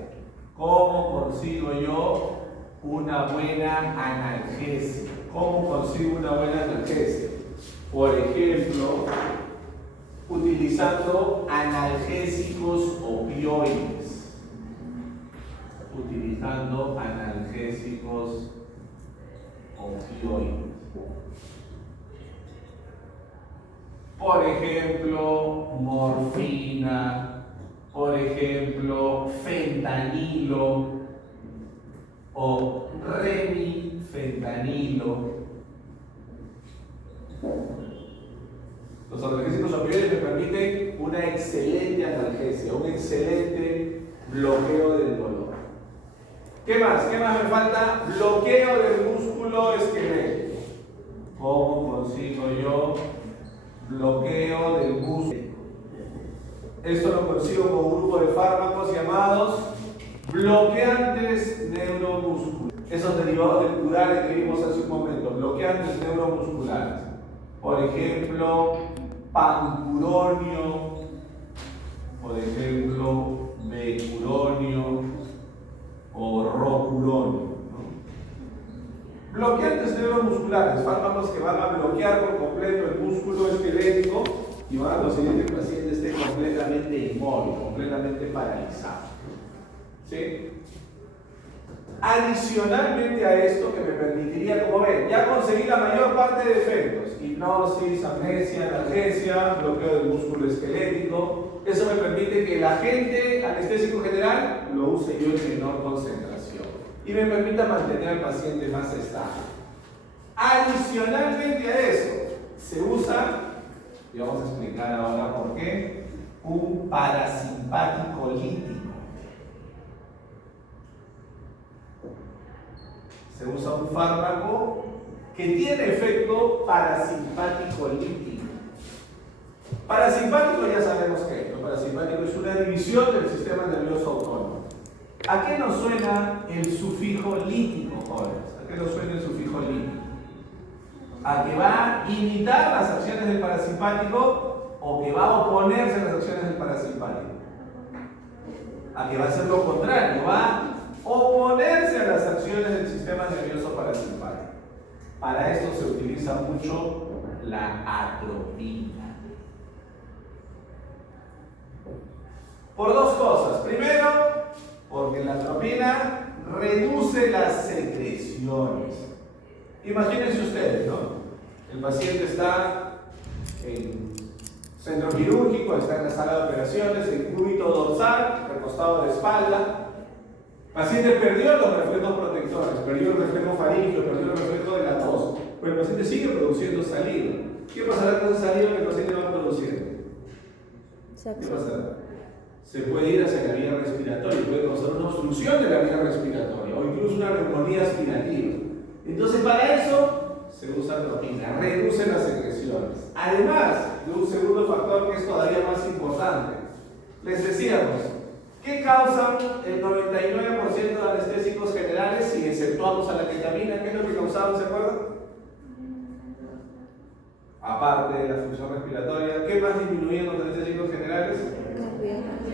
¿Cómo consigo yo una buena analgesia? ¿Cómo consigo una buena analgesia? Por ejemplo, utilizando analgésicos opioides. Utilizando analgésicos opioides. Por ejemplo, morfina. Por ejemplo, fentanilo o remifentanilo. Los analgésicos opioides me permiten una excelente analgesia, un excelente bloqueo del dolor. ¿Qué más? ¿Qué más me falta? Bloqueo del músculo esquelético. ¿Cómo consigo yo bloqueo del músculo? Esto lo consigo con un grupo de fármacos llamados bloqueantes neuromusculares. Esos derivados del curare que vimos hace un momento, bloqueantes neuromusculares. Por ejemplo, pancuronio, por ejemplo, becuronio o rocuronio. Bloqueantes neuromusculares, fármacos que van a bloquear por completo el músculo esquelético y van a conseguir que el paciente esté completamente inmóvil, completamente paralizado. ¿Sí? Adicionalmente a esto, que me permitiría, como ven, ya conseguí la mayor parte de efectos: hipnosis, amnesia, analgesia, bloqueo del músculo esquelético. Eso me permite que el agente anestésico general lo use yo en menor concentración y me permita mantener al paciente más estable. Adicionalmente a eso, se usa, y vamos a explicar ahora por qué, un parasimpático lítico. Se usa un fármaco que tiene efecto parasimpático lítico. Parasimpático ya sabemos qué es. Parasimpático es una división del sistema nervioso autónomo. ¿A qué nos suena el sufijo lítico, jóvenes? ¿A qué nos suena el sufijo lítico? ¿A que va a imitar las acciones del parasimpático o que va a oponerse a las acciones del parasimpático? A que va a hacer lo contrario, va a oponerse a las acciones del sistema nervioso parasimpático. Para esto se utiliza mucho la atropina. Por dos cosas. Primero, porque la atropina reduce las secreciones. Imagínense ustedes, ¿no? El paciente está en centro quirúrgico, está en la sala de operaciones, en cúbito dorsal, recostado de espalda. El paciente perdió los reflejos protectores, perdió el reflejo faríngeo, perdió el reflejo de la tos, pero el paciente sigue produciendo saliva. ¿Qué pasará con esa saliva que el paciente va produciendo? ¿Qué pasará? se puede ir hacia la vía respiratoria, puede causar una obstrucción de la vía respiratoria o incluso una neumonía aspirativa. Entonces, para eso se usa atropina, reduce las secreciones. Además de un segundo factor que es todavía más importante, les decíamos, ¿qué causan el 99% de anestésicos generales si exceptuamos a la ketamina? ¿Qué es lo que causaban, se acuerdan? Aparte de la función respiratoria, ¿qué más disminuyen los anestésicos generales?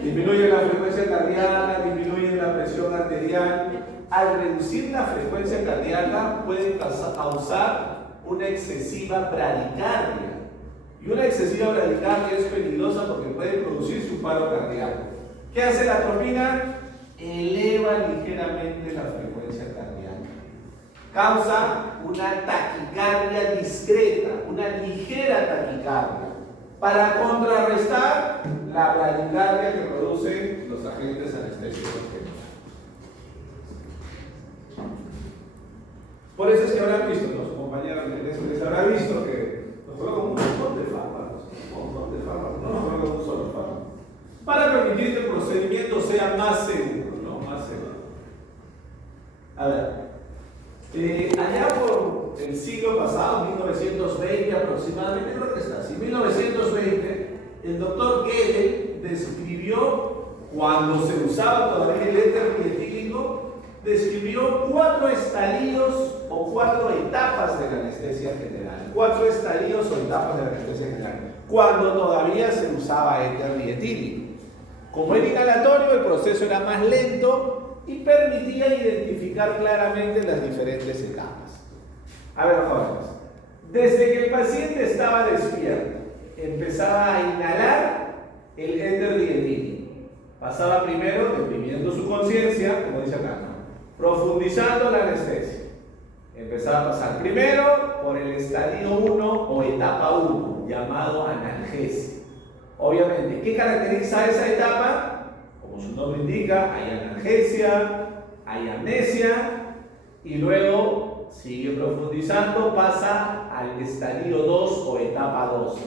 Disminuyen la frecuencia cardíaca, disminuyen la presión arterial. Al reducir la frecuencia cardíaca pueden causar una excesiva bradicardia. Y una excesiva bradicardia es peligrosa porque puede producirse un paro cardíaco. ¿Qué hace la atropina? Eleva ligeramente la frecuencia cardíaca. Causa una taquicardia discreta, una ligera taquicardia, para contrarrestar la bradicardia que producen los agentes anestésicos. Por eso es que habrán visto, los compañeros les habrá visto que nos colocan un montón de fármacos, no nos colocan un solo fármaco, para permitir que el procedimiento sea más seguro, ¿no? Más seguro. A ver, allá por el siglo pasado, 1920 aproximadamente, creo que está así, 1920, el doctor Gödel describió, cuando se usaba todavía el éter dietílico, describió 4 estadios o 4 etapas de la anestesia general. 4 estadios o etapas de la anestesia general, cuando todavía se usaba éter dietílico. Como era inhalatorio, el proceso era más lento y permitía identificar claramente las diferentes etapas. A ver, jóvenes, desde que el paciente estaba despierto, empezaba a inhalar el éter dietílico. Pasaba primero deprimiendo su conciencia, como dice acá, ¿no? Profundizando la anestesia. Empezaba a pasar primero por el estadio 1 o etapa 1, llamado analgesia. Obviamente, ¿qué caracteriza esa etapa? Como su nombre indica, hay analgesia, hay amnesia, y luego sigue profundizando, pasa al estadio 2 o etapa 2,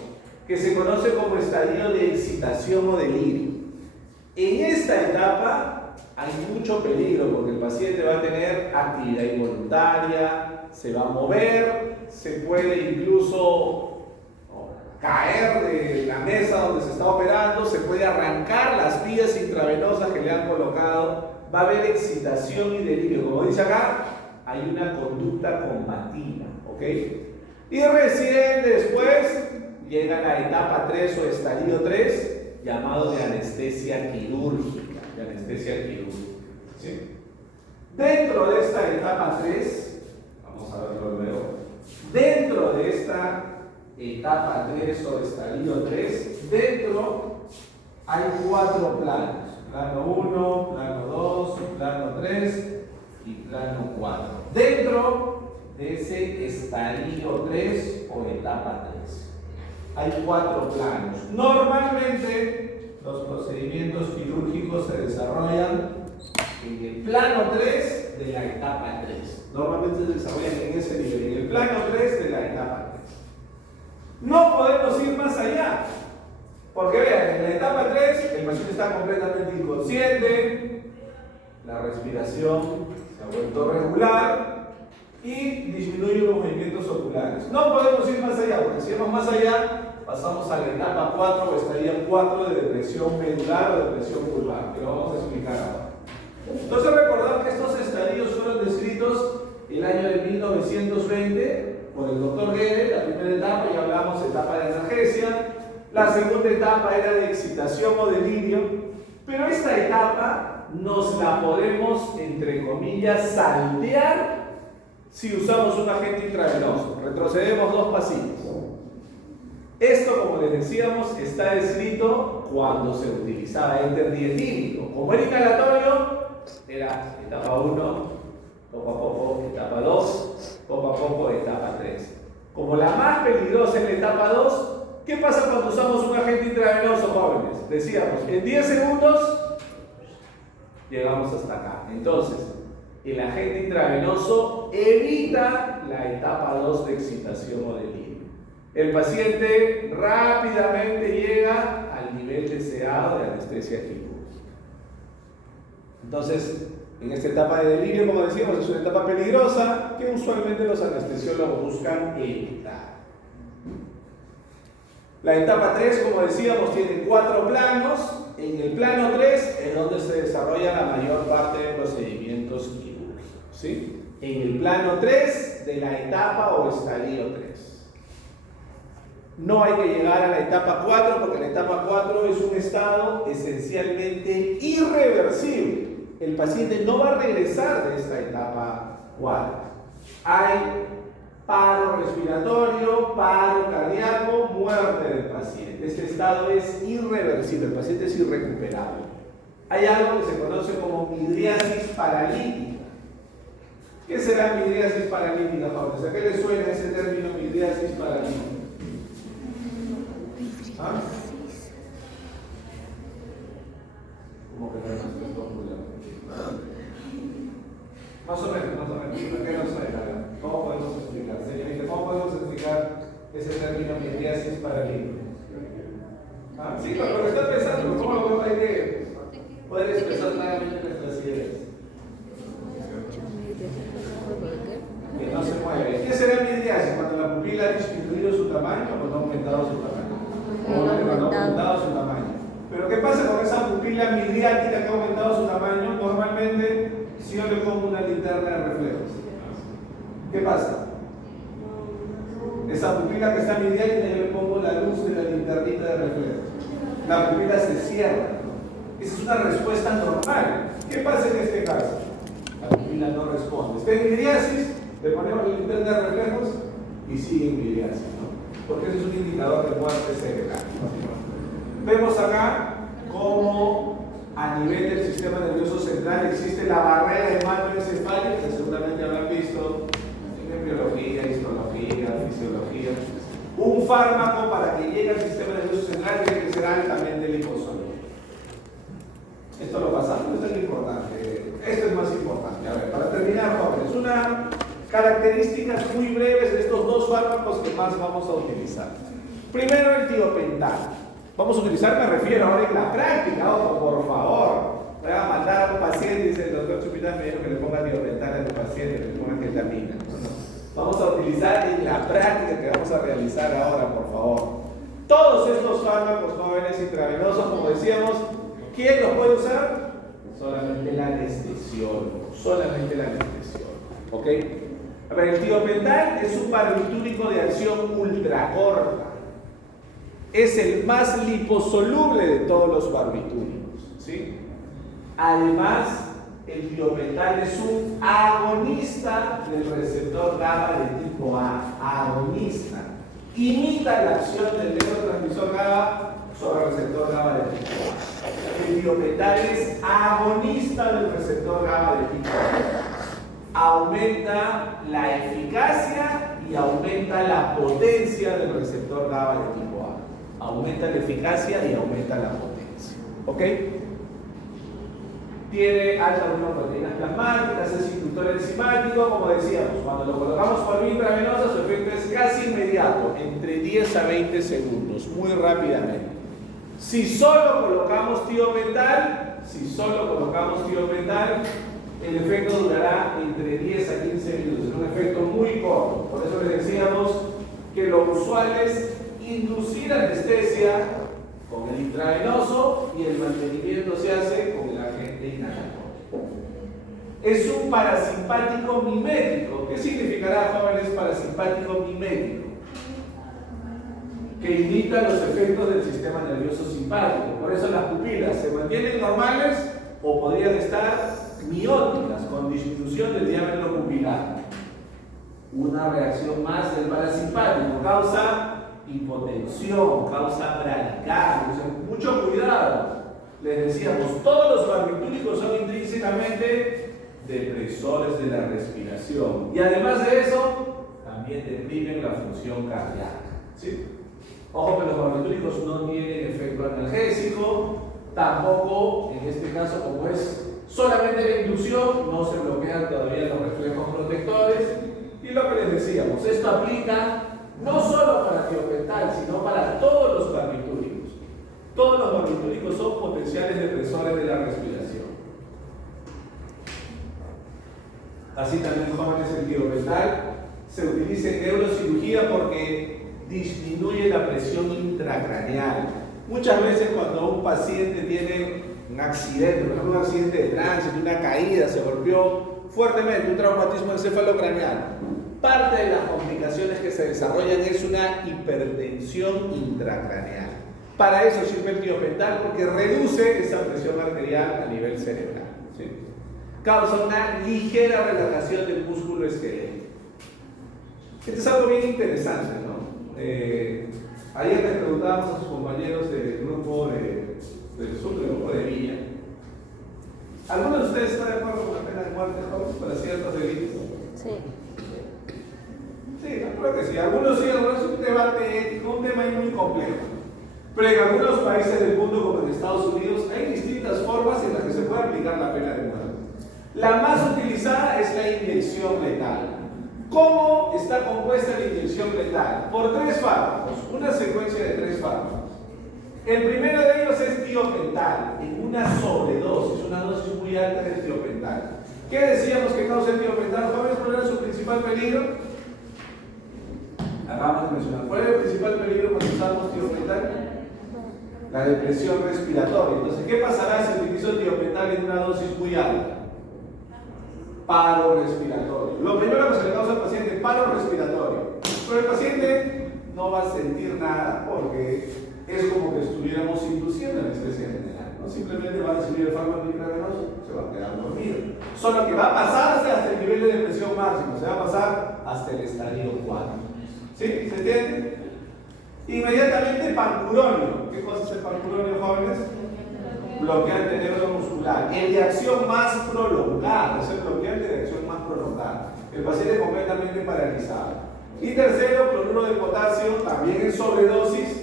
que se conoce como estadio de excitación o delirio. En esta etapa hay mucho peligro porque el paciente va a tener actividad involuntaria, se va a mover, se puede incluso caer de la mesa donde se está operando, se puede arrancar las vías intravenosas que le han colocado, va a haber excitación y delirio. Como dice acá, hay una conducta combativa, ¿ok? Y recién después llega la etapa 3 o estadio 3, llamado de anestesia quirúrgica. ¿Sí? Dentro de esta etapa 3, vamos a verlo luego, dentro de esta etapa 3 o estadio 3, dentro hay 4 planos: plano 1, plano 2, plano 3 y plano 4. Dentro de ese estadio 3 o etapa 3 hay 4 planos. Normalmente los procedimientos quirúrgicos se desarrollan en el plano 3 de la etapa 3. Normalmente se desarrollan en ese nivel, en el plano 3 de la etapa 3. No podemos ir más allá, porque vean, en la etapa 3 el paciente está completamente inconsciente, la respiración se ha vuelto regular y disminuyen los movimientos oculares. No podemos ir más allá, porque si vamos más allá, pasamos a la etapa 4 o estadio 4 de depresión medular o depresión pulvar, que lo vamos a explicar ahora. Entonces, recordar que estos estadios fueron descritos el año de 1920 por el doctor Gödel. La primera etapa, ya hablamos, etapa de analgesia. La segunda etapa era de excitación o delirio. Pero esta etapa nos la podemos, entre comillas, saltear si usamos un agente intravenoso. Retrocedemos 2 pasillos. Esto, como les decíamos, está descrito cuando se utilizaba éter dietílico. Como era inhalatorio, era etapa 1, poco a poco etapa 2, poco a poco etapa 3. Como la más peligrosa es la etapa 2, ¿qué pasa cuando usamos un agente intravenoso, jóvenes? Decíamos, en 10 segundos llegamos hasta acá. Entonces, el agente intravenoso evita la etapa 2 de excitación o delirio. El paciente rápidamente llega al nivel deseado de anestesia quirúrgica. Entonces, en esta etapa de delirio, como decíamos, es una etapa peligrosa que usualmente los anestesiólogos buscan evitar. La etapa 3, como decíamos, tiene 4 planos. En el plano 3 es donde se desarrolla la mayor parte de procedimientos quirúrgicos, ¿sí? En el plano 3 de la etapa o estadio 3. No hay que llegar a la etapa 4 porque la etapa 4 es un estado esencialmente irreversible. El paciente no va a regresar de esta etapa 4. Hay paro respiratorio, paro cardíaco, muerte del paciente. Este estado es irreversible, el paciente es irrecuperable. Hay algo que se conoce como midriasis paralítica. ¿Qué será midriasis paralítica, jóvenes? ¿A qué les suena ese término midriasis paralítica? ¿Ah? ¿Cómo que no es popular? Más o menos, ¿a qué nos suena? ¿Cómo podemos explicar? Señorita, ¿cómo podemos explicar ese término midriasis paralítica? ¿Ah? Sí, lo que está pensando, ¿cómo hay que poder expresar claramente nuestras ideas? Que no se mueve. ¿Qué será midriasis? Cuando la pupila ha disminuido su tamaño o no ha aumentado su tamaño. Cuando ha aumentado su tamaño. Pero ¿qué pasa con esa pupila midriática que ha aumentado su tamaño? Normalmente, si yo le pongo una linterna de reflejos, ¿qué pasa? Esa pupila que está midriática, yo le pongo la luz de la linternita de reflejos. La pupila se cierra. Esa es una respuesta normal. ¿Qué pasa en este caso? La pupila no responde. Está en midriasis, le ponemos la linterna de reflejos y sigue en midriasis, ¿no? Porque ese es un indicador de muerte cerebral. Vemos acá cómo a nivel del sistema nervioso central existe la barrera hematoencefálica, que seguramente habrán visto en embriología, histología, fisiología. Un fármaco para que llegue al sistema nervioso central tiene que ser altamente liposoluble. Esto lo pasamos, esto es lo importante. Esto es más importante. A ver, para terminar, jóvenes, unas características muy breves de estos dos fármacos que más vamos a utilizar. Primero, el tiopental. Vamos a utilizar, me refiero ahora en la práctica, ojo, por favor. Voy a mandar a un paciente, dice el doctor Chupitán, me dijo que le ponga tiopental a tu paciente, que le ponga ketamina. Vamos a utilizar en la práctica que vamos a realizar ahora, por favor. Todos estos fármacos jóvenes intravenosos, como decíamos, ¿quién los puede usar? Solamente el anestesiólogo, solamente el anestesiólogo, ¿ok? A ver, el tiopental es un barbitúrico de acción ultracorta. Es el más liposoluble de todos los barbitúricos, ¿sí? Además, el tiopental es un agonista del receptor GABA de tipo A, agonista. Imita la acción del neurotransmisor GABA sobre el receptor GABA de tipo A. El tiopental es agonista del receptor GABA de tipo A. Aumenta la eficacia y aumenta la potencia del receptor GABA de tipo A. Aumenta la eficacia y aumenta la potencia. ¿Ok? Tiene alta unión de proteínas plasmáticas, es inductor enzimático, como decíamos, cuando lo colocamos por vía intravenosa su efecto es casi inmediato, entre 10 a 20 segundos, muy rápidamente. Si solo colocamos tiopental, el efecto durará entre 10 a 15 minutos, es un efecto muy corto. Por eso les decíamos que lo usual es inducir anestesia con el intravenoso y el mantenimiento se hace con el agente inhalatorio. Es un parasimpático mimético. ¿Qué significará, jóvenes, parasimpático mimético? Que imita los efectos del sistema nervioso simpático. Por eso las pupilas se mantienen normales o podrían estar mióticas con disminución del diámetro pupilar. Una reacción más del parasimpático causa hipotensión, causa bradicardia. Mucho cuidado. Les decíamos, todos los barbitúricos son intrínsecamente depresores de la respiración. Y además de eso, también deprimen la función cardíaca. ¿Sí? Ojo que los barbitúricos no tienen efecto analgésico, tampoco, en este caso, como es solamente la inducción, no se bloquean todavía los reflejos protectores. Y lo que les decíamos, esto aplica no solo para tiopental, sino para todos los barbitúricos. Todos los barbitúricos son potenciales depresores de la respiración. Así también, jóvenes, el tiropental se utiliza en neurocirugía porque disminuye la presión intracraneal. Muchas veces cuando un paciente tiene un accidente, por ejemplo un accidente de tránsito, una caída, se golpeó fuertemente, un traumatismo encefalocraneal, parte de las complicaciones que se desarrollan es una hipertensión intracraneal. Para eso sirve el tiopental porque reduce esa presión arterial a nivel cerebral, ¿sí? Causa una ligera relajación del músculo esquelético. Esto es algo bien interesante, ¿no? Ayer les preguntábamos a sus compañeros del grupo del subgrupo de Villa. ¿Alguno de ustedes está de acuerdo con la pena de muerte, jóvenes, para ciertos delitos? Sí. Sí, yo creo que sí. Algunos sí, algunos es un debate ético, un tema muy complejo. Pero en algunos países del mundo, como en Estados Unidos, hay distintas formas en las que se puede aplicar la pena de muerte. La más utilizada es la inyección letal. ¿Cómo está compuesta la inyección letal? Por 3 fármacos, una secuencia de 3 fármacos. El primero de ellos es tiopental, en una sobredosis, una dosis muy alta de tiopental. ¿Qué decíamos que causa el tiopental? ¿Cuál era su principal peligro? Acabamos de mencionar. ¿Cuál era el principal peligro cuando usamos tiopental? La depresión respiratoria. Entonces, ¿qué pasará si utilizo tiopental en una dosis muy alta? Paro respiratorio. Lo primero que se le causa al paciente es paro respiratorio. Pero el paciente no va a sentir nada porque es como que estuviéramos induciendo anestesia general, ¿no? Simplemente va a recibir el fármaco intravenoso, se va a quedar dormido. Solo que va a pasarse hasta el nivel de depresión máximo, se va a pasar hasta el estadio 4. ¿Sí? ¿Se entiende? Inmediatamente pancuronio. ¿Qué cosa es el pancuronio, jóvenes? Bloqueante neuromuscular. El de acción más prolongada, es el bloqueante de acción más prolongada. El paciente completamente paralizado. Y tercero, cloruro de potasio, también en sobredosis,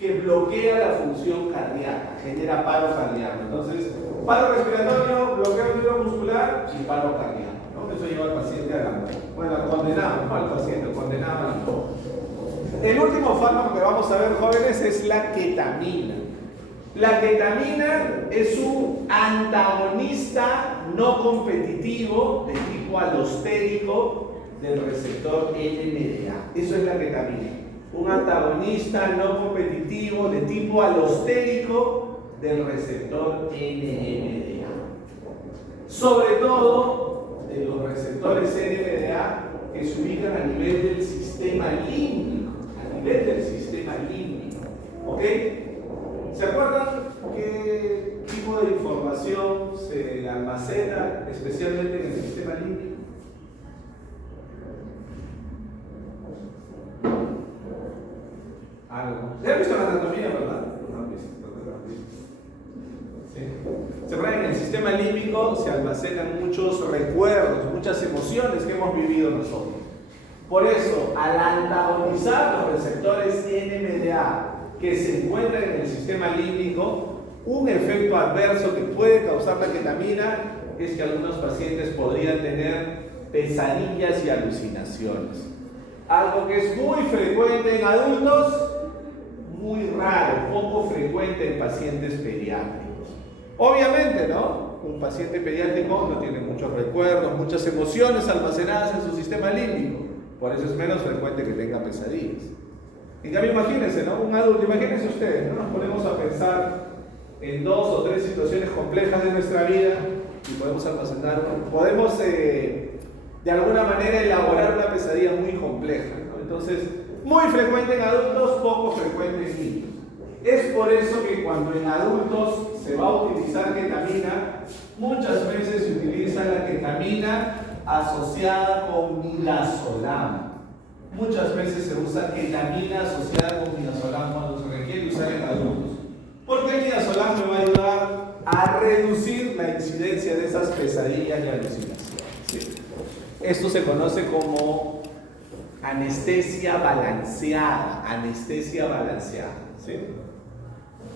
que bloquea la función cardíaca, genera paro cardíaco. Entonces, paro respiratorio, bloqueo neuromuscular y paro cardíaco, ¿no? Eso lleva al paciente a la muerte. Bueno, condenado, no al paciente, condenado a la muerte. El último fármaco que vamos a ver, jóvenes, es la ketamina. La ketamina es un antagonista no competitivo de tipo alostérico del receptor NMDA. Eso es la ketamina. Un antagonista no competitivo de tipo alostérico del receptor NMDA. Sobre todo de los receptores NMDA que se ubican a nivel del sistema límbico. A nivel del sistema límbico. ¿Ok? ¿Se acuerdan qué tipo de información se almacena especialmente en el sistema límbico? Algo. ¿Ya han visto la anatomía, verdad? No han visto. ¿Sí? Se acuerdan, en el sistema límbico se almacenan muchos recuerdos, muchas emociones que hemos vivido nosotros. Por eso, al antagonizar los receptores NMDA que se encuentran en el sistema límbico, un efecto adverso que puede causar la ketamina es que algunos pacientes podrían tener pesadillas y alucinaciones. Algo que es muy frecuente en adultos, muy raro, poco frecuente en pacientes pediátricos. Obviamente, ¿no? Un paciente pediátrico no tiene muchos recuerdos, muchas emociones almacenadas en su sistema límbico. Por eso es menos frecuente que tenga pesadillas. En cambio, imagínense, ¿no? Un adulto, imagínense ustedes, ¿no? Nos ponemos a pensar en 2 o 3 situaciones complejas de nuestra vida y podemos almacenar, podemos de alguna manera elaborar una pesadilla muy compleja, ¿no? Entonces, muy frecuente en adultos, poco frecuente en niños. Es por eso que cuando en adultos se va a utilizar ketamina, muchas veces se utiliza la ketamina asociada con midazolam. Muchas veces se usa ketamina asociada con midazolam cuando se requiere usar en adultos. Porque el midazolam me va a ayudar a reducir la incidencia de esas pesadillas y alucinaciones. ¿Sí? Esto se conoce como anestesia balanceada. Anestesia balanceada. ¿Sí?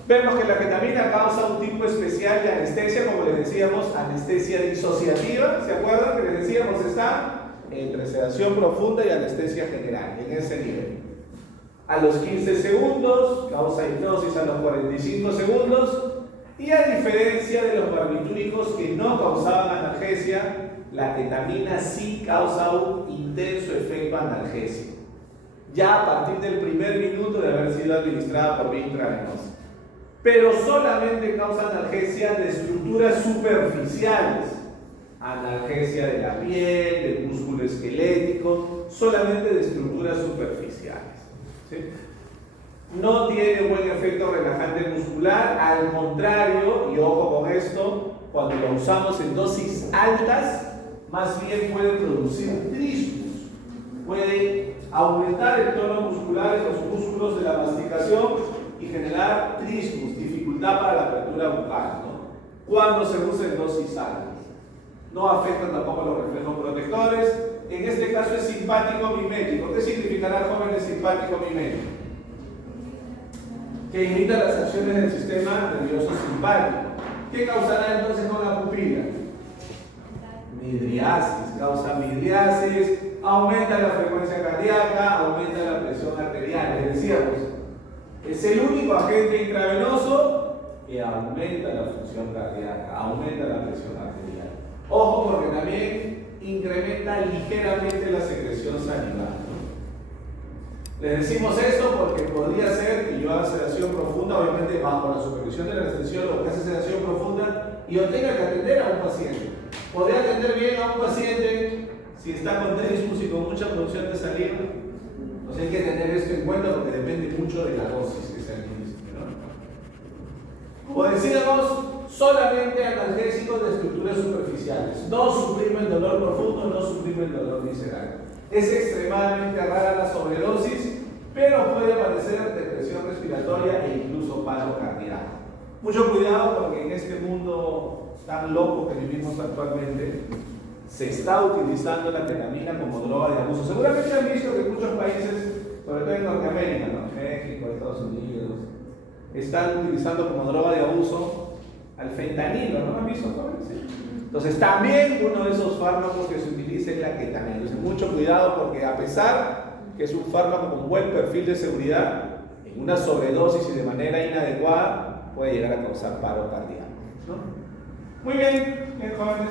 Vemos que la ketamina causa un tipo especial de anestesia, como les decíamos, anestesia disociativa. ¿Se acuerdan que les decíamos? Está entre sedación profunda y anestesia general, en ese nivel. a los 15 segundos, causa hipnosis a los 45 segundos, y a diferencia de los barbitúricos que no causaban analgesia, la ketamina sí causa un intenso efecto analgésico, ya a partir del primer minuto de haber sido administrada por vía intravenosa. Pero solamente causa analgesia de estructuras superficiales, analgesia de la piel, del músculo esquelético, solamente de estructuras superficiales, ¿sí? No tiene buen efecto relajante muscular, al contrario, y ojo con esto, cuando lo usamos en dosis altas, más bien puede producir trismus, puede aumentar el tono muscular en los músculos de la masticación y generar trismus, dificultad para la apertura bucal, ¿no? Cuando se usa en dosis altas. No afectan tampoco los reflejos protectores. En este caso es simpático mimético. ¿Qué significará, jóvenes, simpático mimético? Que imita las acciones del sistema nervioso simpático. ¿Qué causará entonces con la pupila? Midriasis, causa midriasis, aumenta la frecuencia cardíaca, aumenta la presión arterial. Les decíamos, es el único agente intravenoso que aumenta la función cardíaca, aumenta la presión arterial. Ojo, porque también incrementa ligeramente la secreción salival, ¿no? Les decimos esto porque podría ser que yo haga sedación profunda, obviamente bajo la supervisión del anestesiólogo que hace sedación profunda, y yo tenga que atender a un paciente. Podría atender bien a un paciente si está con trismus y con mucha producción de saliva. Entonces hay que tener esto en cuenta porque depende mucho de la dosis que se administre, ¿no? Como decíamos, solamente analgésicos de estructuras superficiales. No suprimen dolor profundo, no suprimen dolor visceral. Es extremadamente rara la sobredosis, pero puede aparecer depresión respiratoria e incluso paro cardíaco. Mucho cuidado porque en este mundo tan loco que vivimos actualmente, se está utilizando la ketamina como droga de abuso. Seguramente han visto que en muchos países, sobre todo en Norteamérica, ¿no? México, Estados Unidos, están utilizando como droga de abuso al fentanilo, ¿no? ¿Han visto, jóvenes? Sí. Entonces también uno de esos fármacos que se utiliza es la ketamina. Entonces mucho cuidado porque a pesar que es un fármaco con buen perfil de seguridad, en una sobredosis y de manera inadecuada puede llegar a causar paro cardíaco, ¿no? Muy bien, jóvenes.